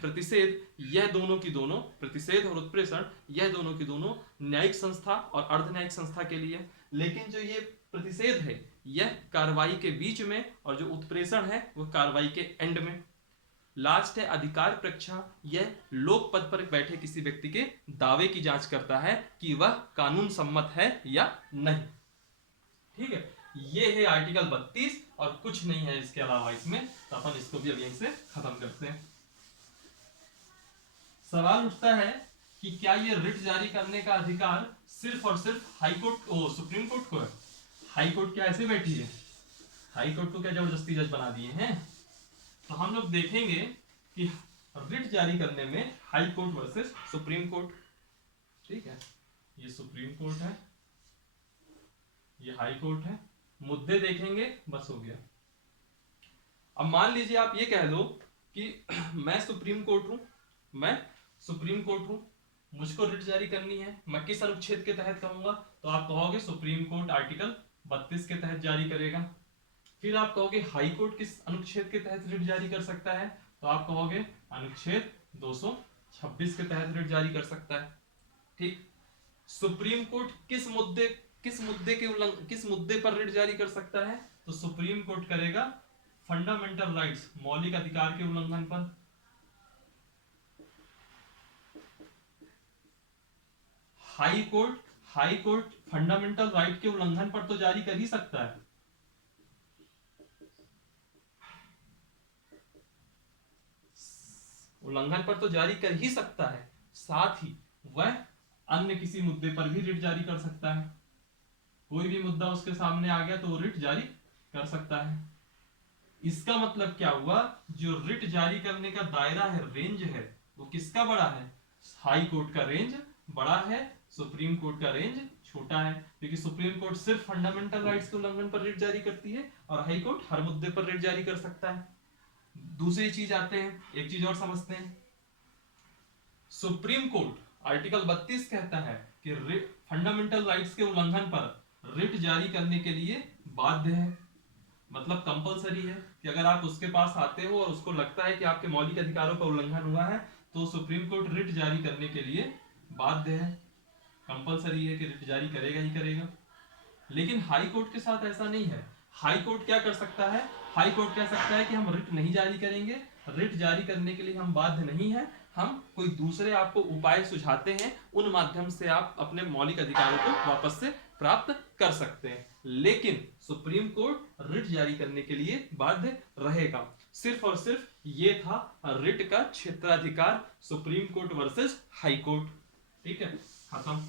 प्रतिषेध, यह दोनों की दोनों, प्रतिषेध और उत्प्रेषण यह दोनों की दोनों न्यायिक संस्था और अर्धन्यायिक संस्था के लिए। लेकिन जो ये प्रतिषेध है यह कार्रवाई के बीच में, और जो उत्प्रेषण है वह कार्रवाई के एंड में। लास्ट है अधिकार परीक्षा, यह लोक पद पर बैठे किसी व्यक्ति के दावे की जांच करता है कि वह कानून सम्मत है या नहीं। ठीक है, ये है आर्टिकल 32 और कुछ नहीं है इसके अलावा इसमें, तो अपन इसको भी अब यहीं से खत्म करते हैं। सवाल उठता है कि क्या ये रिट जारी करने का अधिकार सिर्फ और सिर्फ हाई कोर्ट, सुप्रीम कोर्ट को है? हाई कोर्ट क्या ऐसे बैठी है? हाई कोर्ट को क्या जबरदस्ती जज बना दिए हैं? तो हम लोग देखेंगे कि रिट जारी करने में high court versus supreme court. ठीक है, ये सुप्रीम कोर्ट है, ये हाई कोर्ट है। मुद्दे देखेंगे, बस हो गया। अब मान लीजिए आप ये कह दो कि मैं सुप्रीम कोर्ट हूं, मैं सुप्रीम कोर्ट हूं, मुझको रिट जारी करनी है, मैं किस अनुच्छेद के तहत कहूंगा? तो आप कहोगे सुप्रीम कोर्ट आर्टिकल 32 के तहत जारी करेगा। फिर आप कहोगे हाई कोर्ट किस अनुच्छेद के तहत रिट जारी कर सकता है? तो आप कहोगे अनुच्छेद 226 के तहत रिट जारी कर सकता है। ठीक, सुप्रीम कोर्ट किस मुद्दे पर रिट जारी कर सकता है? तो सुप्रीम कोर्ट करेगा फंडामेंटल राइट्स, मौलिक अधिकार के उल्लंघन पर। हाई कोर्ट फंडामेंटल राइट के उल्लंघन पर तो जारी कर ही सकता है, उल्लंघन पर तो जारी कर ही सकता है, साथ ही वह अन्य किसी मुद्दे पर भी रिट जारी कर सकता है। कोई भी मुद्दा उसके सामने आ गया तो वो रिट जारी कर सकता है। इसका मतलब क्या हुआ, जो रिट जारी करने का दायरा है, रेंज है, वो किसका बड़ा है? हाई कोर्ट का रेंज बड़ा है, सुप्रीम कोर्ट का रेंज छोटा है, क्योंकि सुप्रीम कोर्ट सिर्फ फंडामेंटल राइट्स के उल्लंघन पर रिट जारी करती है और हाई कोर्ट हर मुद्दे पर रिट जारी कर सकता है। दूसरी चीज आते हैं, एक चीज और समझते हैं। सुप्रीम कोर्ट आर्टिकल 32 कहता है कि फंडामेंटल राइट्स के उल्लंघन पर रिट जारी करने के लिए बाध्य है, मतलब कंपलसरी है कि अगर आप उसके पास आते हो और उसको लगता है कि आपके मौलिक अधिकारों का उल्लंघन हुआ है तो सुप्रीम कोर्ट रिट जारी करने के लिए बाध्य है, कंपलसरी है कि रिट जारी करेगा ही करेगा। लेकिन हाई कोर्ट के साथ ऐसा नहीं है। हाई कोर्ट क्या कर सकता है? हाई कोर्ट कह सकता है कि हम रिट नहीं जारी करेंगे, रिट जारी करने के लिए हम बाध्य नहीं है, हम कोई दूसरे आपको उपाय सुझाते हैं, उन माध्यम से आप अपने मौलिक अधिकारों को वापस से प्राप्त कर सकते हैं। लेकिन सुप्रीम कोर्ट रिट जारी करने के लिए बाध्य रहेगा। सिर्फ और सिर्फ ये था रिट का क्षेत्राधिकार, supreme court versus high court. ठीक है, खत्म।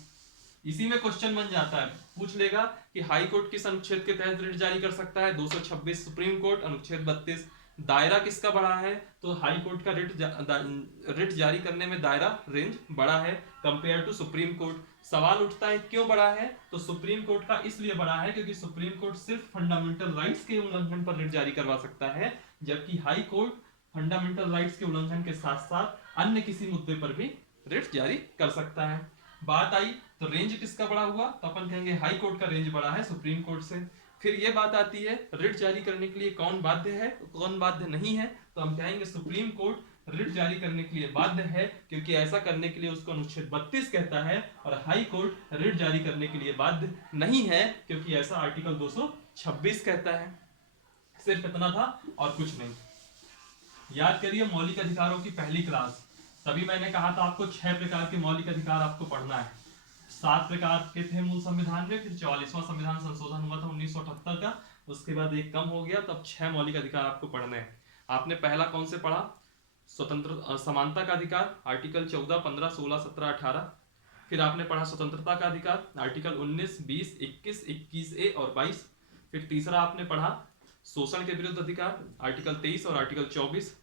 इसी में क्वेश्चन बन जाता है, पूछ लेगा कि हाई कोर्ट किस अनुच्छेद के तहत रिट जारी कर सकता है? 226 सुप्रीम कोर्ट, अनुच्छेद 32। दायरा किसका बड़ा है? तो हाई कोर्ट का रिट जारी करने में दायरा रेंज बड़ा है कंपेयर टू सुप्रीम कोर्ट। सवाल उठता है क्यों बड़ा है? तो सुप्रीम कोर्ट का इसलिए बड़ा है क्योंकि सुप्रीम कोर्ट सिर्फ फंडामेंटल राइट्स के उल्लंघन पर रिट जारी करवा सकता है, जबकि हाई कोर्ट फंडामेंटल राइट्स के उल्लंघन के साथ साथ अन्य किसी मुद्दे पर भी रिट जारी कर सकता है। बात आई तो रेंज किसका बड़ा हुआ? तो अपन कहेंगे हाई कोर्ट का रेंज बड़ा है सुप्रीम कोर्ट से। फिर ये बात आती है रिट जारी करने के लिए कौन बाध्य है, कौन बाध्य नहीं है? तो हम कहेंगे सुप्रीम कोर्ट रिट जारी करने के लिए बाध्य है क्योंकि ऐसा करने के लिए उसको अनुच्छेद 32 कहता है, और हाई कोर्ट रिट जारी करने के लिए बाध्य नहीं है क्योंकि ऐसा आर्टिकल 226 कहता है। सिर्फ इतना था और कुछ नहीं। याद करिए मौलिक अधिकारों की पहली क्लास, तभी मैंने कहा था आपको 6 प्रकार के मौलिक अधिकार आपको पढ़ना है। 7 प्रकार के थे मूल संविधान में, फिर 44वां संविधान संशोधन हुआ था 1978 का, उसके बाद एक कम हो गया, तब 6 मौलिक अधिकार आपको पढ़ने हैं। आपने पहला कौन से पढ़ा? स्वतंत्र समानता का अधिकार, आर्टिकल 14, 15, 16, 17, 18। फिर आपने पढ़ा स्वतंत्रता का अधिकार, आर्टिकल 19, 20, 21, 21A और 22। फिर तीसरा आपने पढ़ा शोषण के विरुद्ध अधिकार, आर्टिकल 23 और आर्टिकल 24।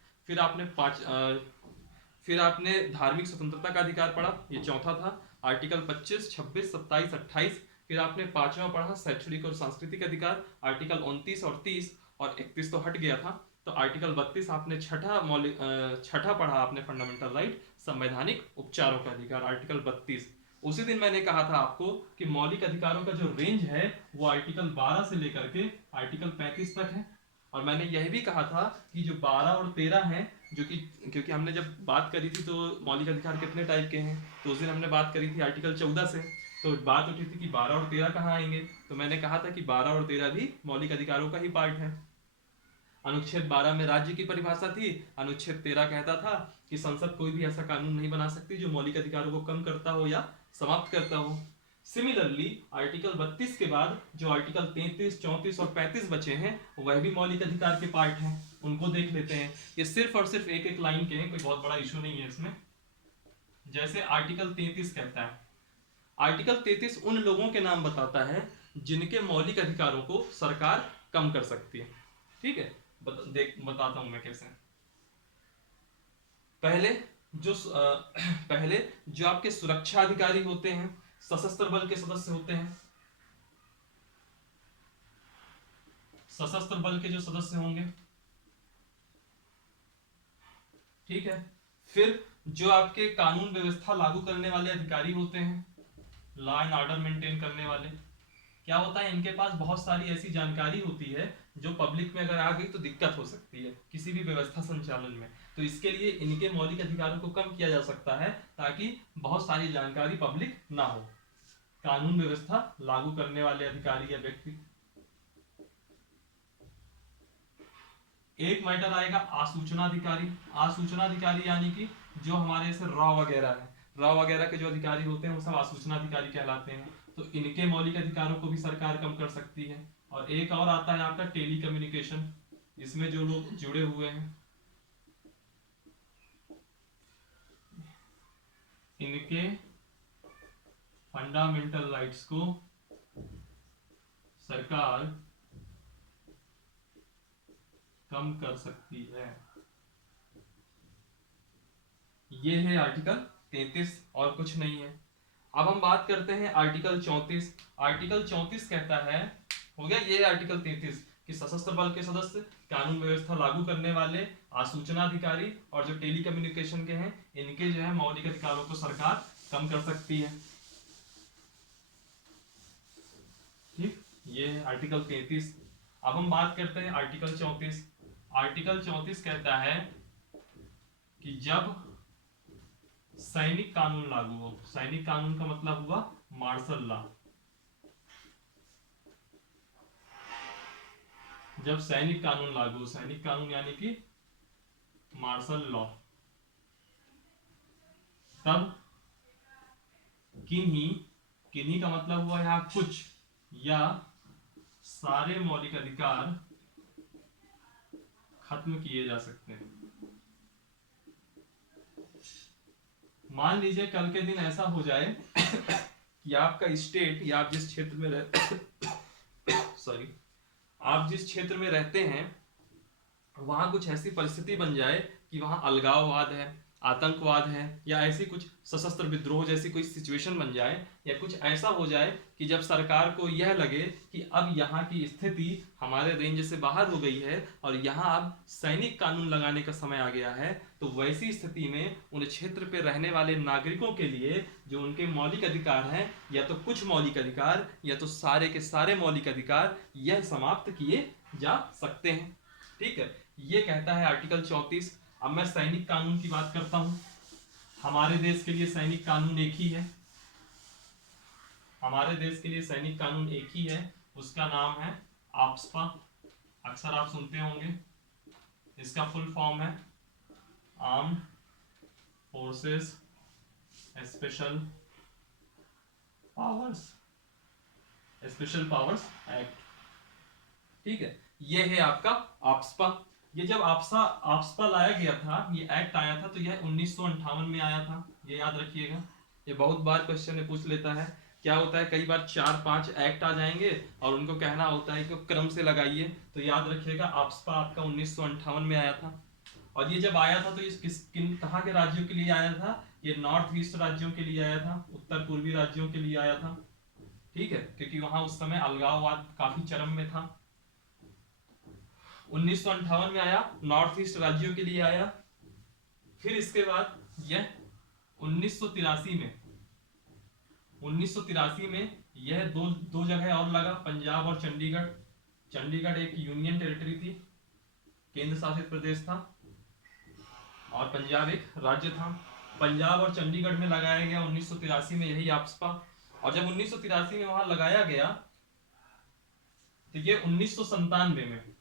फिर आपने धार्मिक स्वतंत्रता का अधिकार पढ़ा, ये चौथा था, आर्टिकल 25, 26, 27, 28। फिर आपने पांचवा पढ़ा शैक्षणिक और सांस्कृतिक अधिकार, आर्टिकल 29 और 30, और 31 तो हट गया था, तो आर्टिकल 32 आपने छठा पढ़ा आपने फंडामेंटल राइट, संवैधानिक उपचारों का अधिकार, आर्टिकल 32। उसी दिन मैंने कहा था आपको कि मौलिक अधिकारों का जो रेंज है वो आर्टिकल 12 से लेकर के आर्टिकल 35 तक है। और मैंने यह भी कहा था कि जो 12 और 13 हैं, जो कि क्योंकि हमने जब बात करी थी तो मौलिक अधिकार कितने टाइप के हैं, तो उस दिन हमने बात करी थी आर्टिकल 14 से, तो बात उठी थी कि 12 और 13 कहाँ आएंगे, तो मैंने कहा था कि 12 और 13 भी मौलिक अधिकारों का ही पार्ट है। अनुच्छेद 12 में राज्य की परिभाषा थी, अनुच्छेद 13 कहता था कि संसद कोई भी ऐसा कानून नहीं बना सकती जो मौलिक अधिकारों को कम करता हो या समाप्त करता हो। सिमिलरली आर्टिकल 32 के बाद जो आर्टिकल 33, 34 और 35 बचे हैं वह भी मौलिक अधिकार के पार्ट हैं, उनको देख लेते हैं। ये सिर्फ और सिर्फ एक एक लाइन के हैं, कोई बहुत बड़ा इशू नहीं है इसमें। जैसे आर्टिकल 33 कहता है, आर्टिकल 33 उन लोगों के नाम बताता है जिनके मौलिक अधिकारों को सरकार कम कर सकती है। ठीक है, बताता हूं मैं कैसे। पहले जो आपके सुरक्षा अधिकारी होते हैं, सशस्त्र बल के सदस्य होते हैं, सशस्त्र बल के जो सदस्य होंगे, ठीक है। फिर जो आपके कानून व्यवस्था लागू करने वाले अधिकारी होते हैं, लॉ एंड ऑर्डर मेंटेन करने वाले, क्या होता है इनके पास बहुत सारी ऐसी जानकारी होती है जो पब्लिक में अगर आ गई तो दिक्कत हो सकती है किसी भी व्यवस्था संचालन में, तो इसके लिए इनके मौलिक अधिकारों को कम किया जा सकता है ताकि बहुत सारी जानकारी पब्लिक ना हो। कानून व्यवस्था लागू करने वाले अधिकारी या व्यक्ति। एक मैटर आएगा आसूचनाधिकारी। आसूचनाधिकारी यानी कि जो हमारे जैसे रॉ वगैरह है, रॉ वगैरह के जो अधिकारी होते हैं वो सब आसूचनाधिकारी कहलाते हैं। तो इनके मौलिक अधिकारों को भी सरकार कम कर सकती है। और एक और आता है आपका टेली कम्युनिकेशन, इसमें जो लोग जुड़े हुए हैं इनके फंडामेंटल राइट्स को सरकार कम कर सकती है। ये है आर्टिकल 33 और कुछ नहीं है। अब हम बात करते हैं आर्टिकल 34। आर्टिकल 34 कहता है, हो गया ये आर्टिकल 33 कि सशस्त्र बल के सदस्य, कानून व्यवस्था लागू करने वाले, आसूचनाधिकारी और जो टेली कम्युनिकेशन के हैं इनके जो है मौलिक अधिकारों को सरकार कम कर सकती है। ठीक, ये है आर्टिकल 33। अब हम बात करते हैं आर्टिकल 34। आर्टिकल 34 कहता है कि जब सैनिक कानून लागू हो, सैनिक कानून का मतलब हुआ मार्शल लॉ, जब सैनिक कानून लागू हो, सैनिक कानून यानी कि मार्शल लॉ, तब किन्हीं, किन्हीं का मतलब हुआ यहां कुछ या सारे मौलिक अधिकार खत्म किए जा सकते हैं। मान लीजिए कल के दिन ऐसा हो जाए कि आपका स्टेट या आप जिस क्षेत्र में रहते सॉरी आप जिस क्षेत्र में रहते हैं वहां कुछ ऐसी परिस्थिति बन जाए कि वहां अलगाववाद है, आतंकवाद है, या ऐसी कुछ सशस्त्र विद्रोह जैसी कोई सिचुएशन बन जाए, या कुछ ऐसा हो जाए कि जब सरकार को यह लगे कि अब यहाँ की स्थिति हमारे रेंज से बाहर हो गई है और यहाँ अब सैनिक कानून लगाने का समय आ गया है, तो वैसी स्थिति में उन क्षेत्र पे रहने वाले नागरिकों के लिए जो उनके मौलिक अधिकार हैं, या तो कुछ मौलिक अधिकार या तो सारे के सारे मौलिक अधिकार, यह समाप्त किए जा सकते हैं। ठीक है, ये कहता है आर्टिकल 34। अब मैं सैनिक कानून की बात करता हूं। हमारे देश के लिए सैनिक कानून एक ही है, हमारे देश के लिए सैनिक कानून एक ही है, उसका नाम है आफ्स्पा। अक्सर आप सुनते होंगे, इसका फुल फॉर्म है armed forces special powers, special powers act. ठीक है, ये है आपका आफ्स्पा। ये जब आफ्स्पा लाया गया था, ये एक्ट आया था, तो यह 1958 में आया था, ये याद रखिएगा। ये बहुत बार क्वेश्चन में पूछ लेता है। क्या होता है, कई बार 4-5 एक्ट आ जाएंगे और उनको कहना होता है कि क्रम से लगाइए, तो याद रखिएगा आफ्स्पा आपका 1958 में आया था। और ये जब आया था तो ये कहाँ के राज्यों के लिए आया था? ये नॉर्थ ईस्ट राज्यों के लिए आया था, उत्तर पूर्वी राज्यों के लिए आया था। ठीक है, क्योंकि वहां उस समय अलगाववाद काफी चरम में था। 1958 में आया, नॉर्थ ईस्ट राज्यों के लिए आया। फिर इसके बाद यह 1983 में यह दो जगह और लगा, पंजाब और चंडीगढ़। चंडीगढ़ एक यूनियन टेरिटरी थी, केंद्र शासित प्रदेश था, और पंजाब एक राज्य था। पंजाब और चंडीगढ़ में लगाया गया 1983 में यही आफ्स्पा। और जब 1983 में वहां लगाया गया तो ये 1997 में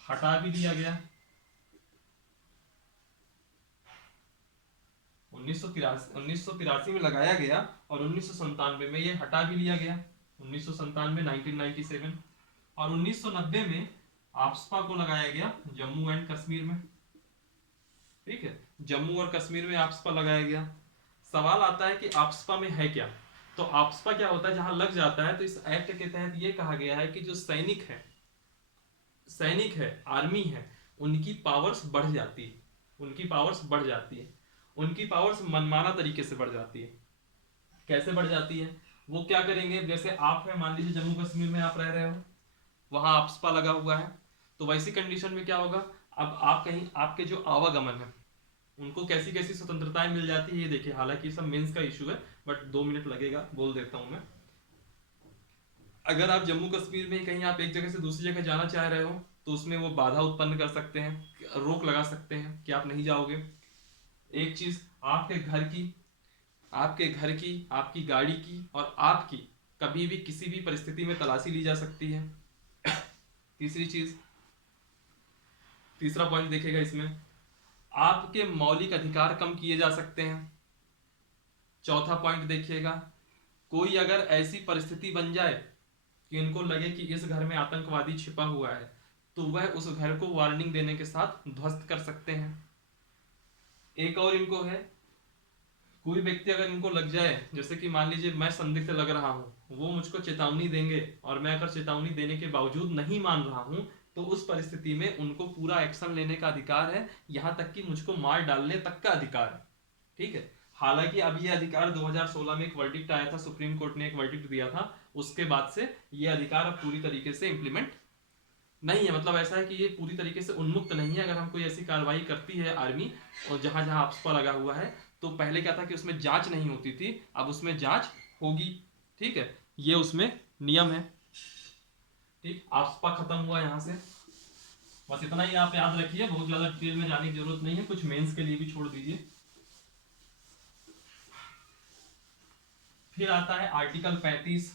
हटा भी दिया गया। 1983 में लगाया गया और 1997 में ये हटा भी लिया गया। 1997 1997 और 1990 में आफ्स्पा को लगाया गया जम्मू एंड कश्मीर में। ठीक है, जम्मू और कश्मीर में आफ्स्पा लगाया गया। सवाल आता है कि आफ्स्पा में है क्या? तो आफ्स्पा क्या होता है, जहां लग जाता है तो इस एक्ट के तहत ये कहा गया है कि जो सैनिक है, आर्मी है, उनकी पावर्स बढ़ जाती है, उनकी पावर्स मनमाना तरीके से बढ़ जाती है। कैसे बढ़ जाती है? वो क्या करेंगे, जैसे आप है, मान लीजिए जम्मू कश्मीर में आप रह रहे हो, वहां आफ्स्पा लगा हुआ है, तो वैसी कंडीशन में क्या होगा, अब आप कहीं, आपके जो आवागमन है उनको कैसी कैसी स्वतंत्रताएं मिल जाती है, ये देखिए। हालांकि सब मेंस का इशू है, बट 2 मिनट लगेगा, बोल देता हूं मैं। अगर आप जम्मू कश्मीर में कहीं आप एक जगह से दूसरी जगह जाना चाह रहे हो, तो उसमें वो बाधा उत्पन्न कर सकते हैं, रोक लगा सकते हैं कि आप नहीं जाओगे। एक चीज, आपके घर की आपके घर की, आपकी गाड़ी की और आपकी कभी भी किसी भी परिस्थिति में तलाशी ली जा सकती है। तीसरी चीज, तीसरा पॉइंट देखिएगा इसमें, आपके मौलिक अधिकार कम किए जा सकते हैं। चौथा पॉइंट देखिएगा, कोई अगर ऐसी परिस्थिति बन जाए कि इनको लगे कि इस घर में आतंकवादी छिपा हुआ है, तो वह उस घर को वार्निंग देने के साथ ध्वस्त कर सकते हैं। एक और इनको है, कोई व्यक्ति अगर इनको लग जाए, जैसे कि मान लीजिए मैं संदिग्ध लग रहा हूं, वो मुझको चेतावनी देंगे और मैं अगर चेतावनी देने के बावजूद नहीं मान रहा हूं, तो उस परिस्थिति में उनको पूरा एक्शन लेने का अधिकार है, यहां तक कि मुझको मार डालने तक का अधिकार है। ठीक है। हालांकि अब ये अधिकार 2016 में एक वर्डिक्ट आया था, सुप्रीम कोर्ट ने एक वर्डिक्ट दिया था, उसके बाद से ये अधिकार अब पूरी तरीके से इंप्लीमेंट नहीं है। मतलब ऐसा है कि ये पूरी तरीके से उन्मुक्त नहीं है। अगर हम कोई ऐसी कार्रवाई करती है आर्मी और जहां जहां आपस पर लगा हुआ है, तो पहले क्या था कि उसमें जांच नहीं होती थी, अब उसमें जांच होगी। ठीक है, ये उसमें नियम है। ठीक, आपस खत्म हुआ यहां से। बस इतना ही आप याद रखिए, बहुत ज्यादा डिटेल में जाने की जरूरत नहीं है, कुछ मेंस के लिए भी छोड़ दीजिए। फिर आता है आर्टिकल 35।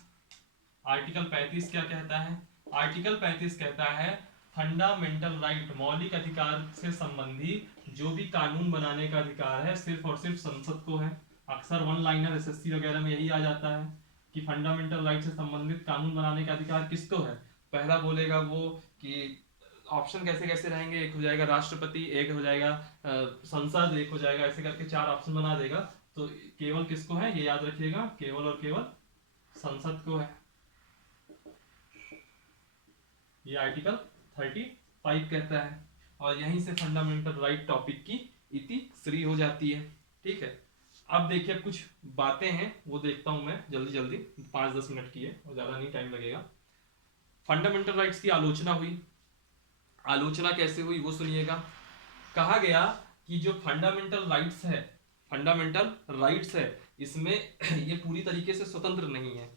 आर्टिकल 35 क्या कहता है? आर्टिकल 35 कहता है फंडामेंटल राइट, मौलिक अधिकार से संबंधी जो भी कानून बनाने का अधिकार है सिर्फ और सिर्फ संसद को है। अक्सर वन लाइनर एसएससी वगैरह में यही आ जाता है कि फंडामेंटल राइट से संबंधित कानून बनाने का अधिकार किसको है। पहला बोलेगा वो कि ऑप्शन कैसे कैसे रहेंगे, एक हो जाएगा राष्ट्रपति, एक हो जाएगा संसद, एक हो जाएगा, ऐसे करके 4 ऑप्शन बना देगा। तो केवल किसको है ये याद रखिएगा, केवल और केवल संसद को है। ये आर्टिकल 35 कहता है, और यहीं से फंडामेंटल राइट टॉपिक की इति श्री हो जाती है। ठीक है, अब देखिए कुछ बातें हैं वो देखता हूं मैं जल्दी जल्दी, 5-10 मिनट की है और ज्यादा नहीं टाइम लगेगा। फंडामेंटल राइट्स की आलोचना हुई। आलोचना कैसे हुई वो सुनिएगा। कहा गया कि जो फंडामेंटल राइट्स है, फंडामेंटल राइट्स है, इसमें ये पूरी तरीके से स्वतंत्र नहीं है।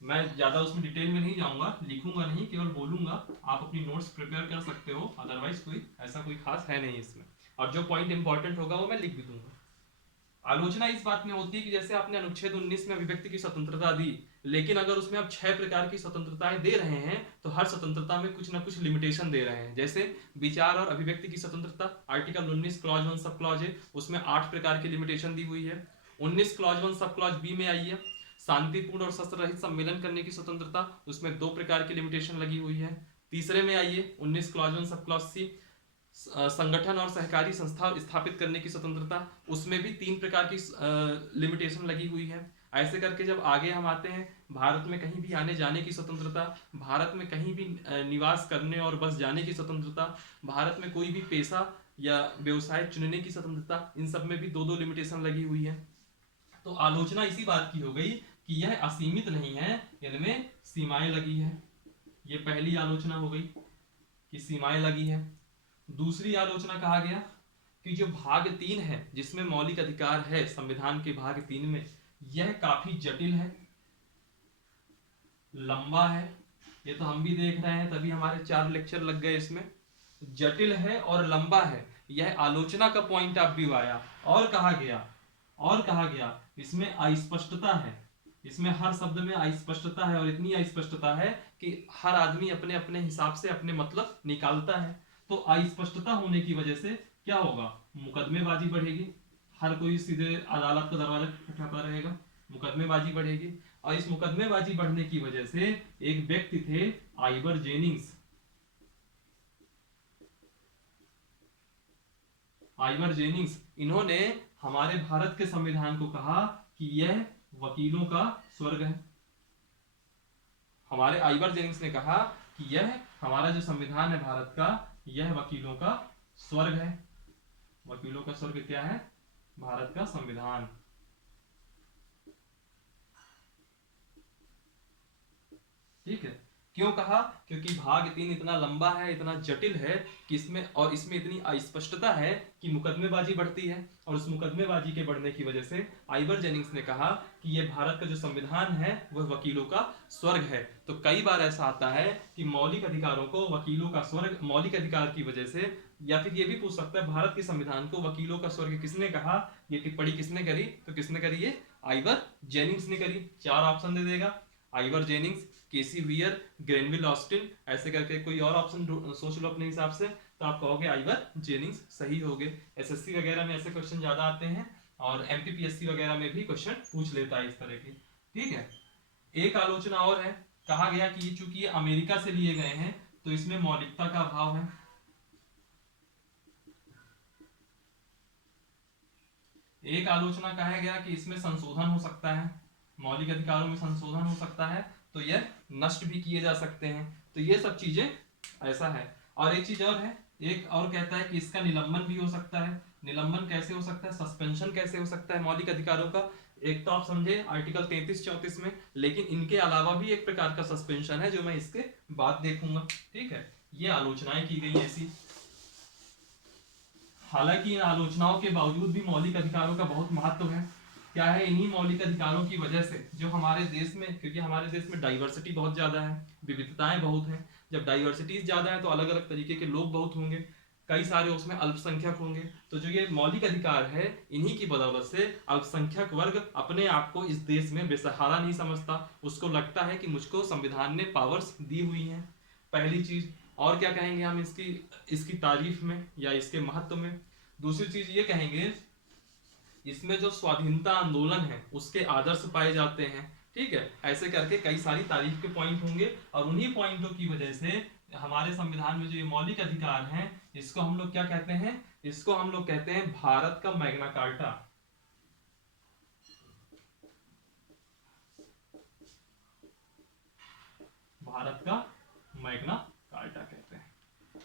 मैं ज्यादा उसमें डिटेल में नहीं जाऊंगा, लिखूंगा नहीं, केवल बोलूंगा। आप अपनी नोट्स प्रिपेयर कर सकते हो, अदरवाइज कोई ऐसा कोई खास है नहीं इसमें, और जो पॉइंट इंपॉर्टेंट होगा वो मैं लिख भी दूंगा। आलोचना इस बात में होती है कि जैसे आपने अनुच्छेद 19 में अभिव्यक्ति की स्वतंत्रता दी, लेकिन अगर उसमें आप 6 प्रकार की स्वतंत्रताएं दे रहे हैं, तो हर स्वतंत्रता में कुछ ना कुछ लिमिटेशन दे रहे हैं। जैसे विचार और अभिव्यक्ति की स्वतंत्रता, आर्टिकल 19 क्लॉज 1 सब क्लॉज है, उसमें 8 प्रकार की लिमिटेशन दी हुई है। 19 क्लॉज 1 सब क्लॉज बी में आई है, शांतिपूर्ण और शस्त्र रहित सम्मेलन करने की स्वतंत्रता, उसमें 2 प्रकार की लिमिटेशन लगी हुई है। तीसरे में आइए 19 क्लॉज 1 सब क्लॉज सी, संगठन और सहकारी संस्था स्थापित करने की स्वतंत्रता, उसमें भी 3 प्रकार की लिमिटेशन लगी हुई है। ऐसे करके जब आगे हम आते हैं, भारत में कहीं भी आने जाने की स्वतंत्रता, भारत में कहीं भी निवास करने और बस जाने की स्वतंत्रता, भारत में कोई भी पेशा या व्यवसाय चुनने की स्वतंत्रता, इन सब में भी 2-2 लिमिटेशन लगी हुई है। तो आलोचना इसी बात की हो गई कि यह असीमित नहीं है, इनमें सीमाएं लगी है। ये पहली आलोचना हो गई कि सीमाएं लगी है। दूसरी आलोचना कहा गया कि जो भाग 3 है, जिसमें मौलिक अधिकार है संविधान के भाग 3 में, यह काफी जटिल है, लंबा है। ये तो हम भी देख रहे हैं, तभी हमारे 4 लेक्चर लग गए इसमें। जटिल है और लंबा है, यह आलोचना का पॉइंट ऑफ व्यू आया। और कहा गया इसमें अस्पष्टता है, इसमें हर शब्द में अस्पष्टता है, और इतनी अस्पष्टता है कि हर आदमी अपने अपने हिसाब से अपने मतलब निकालता है। तो अस्पष्टता होने की वजह से क्या होगा, मुकदमेबाजी बढ़ेगी, हर कोई सीधे अदालत का दरवाजा खटखटाता रहेगा, मुकदमेबाजी बढ़ेगी। और इस मुकदमेबाजी बढ़ने की वजह से एक व्यक्ति थे आइवर जेनिंग्स, आइवर जेनिंग्स, इन्होंने हमारे भारत के संविधान को कहा कि यह वकीलों का स्वर्ग है। हमारे आइवर जेनिंग्स ने कहा कि यह हमारा जो संविधान है भारत का, यह वकीलों का स्वर्ग है। वकीलों का स्वर्ग क्या है? भारत का संविधान। ठीक है, क्यों कहा? क्योंकि भाग 3 इतना लंबा है, इतना जटिल है कि इसमें इतनी अस्पष्टता है कि मुकदमेबाजी बढ़ती है, और उस मुकदमेबाजी के बढ़ने की वजह से आइवर जेनिंग्स ने कहा कि यह भारत का जो संविधान है वह वकीलों का स्वर्ग है। तो कई बार ऐसा आता है कि मौलिक अधिकारों को वकीलों का स्वर्ग, मौलिक अधिकार की वजह से, या फिर ये भी पूछ सकता है भारत के संविधान को वकीलों का स्वर्ग किसने कहा, ये टिप्पणी किसने करी? तो किसने करी? ये आइवर जेनिंग्स ने करी। 4 ऑप्शन दे देगा, आइवर जेनिंग्स, केसी वियर, ग्रेनविल ऑस्टिन, ऐसे करके कोई और ऑप्शन सोच लो अपने हिसाब से, तो आप कहोगे आइवर जेनिंग्स सही होगे। एसएससी वगैरह में ऐसे क्वेश्चन ज्यादा आते हैं और एमपीपीएससी वगैरह में भी क्वेश्चन पूछ लेता है इस तरह के। ठीक है, एक आलोचना और है, कहा गया कि चूंकि ये अमेरिका से लिए गए हैं तो इसमें मौलिकता का अभाव है। एक आलोचना कहा गया कि इसमें संशोधन हो सकता है, मौलिक अधिकारों में संशोधन हो सकता है, तो यह नष्ट भी किए जा सकते हैं। तो ये सब चीजें ऐसा है। और एक चीज और है, एक और कहता है कि इसका निलंबन भी हो सकता है। निलंबन कैसे हो सकता है, सस्पेंशन कैसे हो सकता है मौलिक अधिकारों का? एक तो आप समझे आर्टिकल 33-34 में, लेकिन इनके अलावा भी एक प्रकार का सस्पेंशन है जो मैं इसके बाद देखूंगा। ठीक है, ये आलोचनाएं की गई ऐसी। हालांकि इन आलोचनाओं के बावजूद भी मौलिक अधिकारों का बहुत महत्व है। क्या है, इन्हीं मौलिक अधिकारों की वजह से जो हमारे देश में, क्योंकि हमारे देश में डाइवर्सिटी बहुत ज्यादा है, विविधताएं बहुत हैं, जब डाइवर्सिटीज ज्यादा है तो अलग अलग तरीके के लोग बहुत होंगे, कई सारे उसमें अल्पसंख्यक होंगे, तो जो ये मौलिक अधिकार है इन्हीं की बदौलत से अल्पसंख्यक वर्ग अपने आप को इस देश में बेसहारा नहीं समझता, उसको लगता है कि मुझको संविधान ने पावर्स दी हुई हैं। पहली चीज। और क्या कहेंगे हम इसकी इसकी तारीफ में या इसके महत्व में? दूसरी चीज ये कहेंगे, इसमें जो स्वाधीनता आंदोलन है उसके आदर्श पाए जाते हैं। ठीक है, ऐसे करके कई सारी तारीफ के पॉइंट होंगे, और उन्हीं पॉइंटों की वजह से हमारे संविधान में जो ये मौलिक अधिकार हैं, इसको हम लोग क्या कहते हैं, इसको हम लोग कहते हैं भारत का मैग्ना कार्टा। भारत का मैग्ना कार्टा।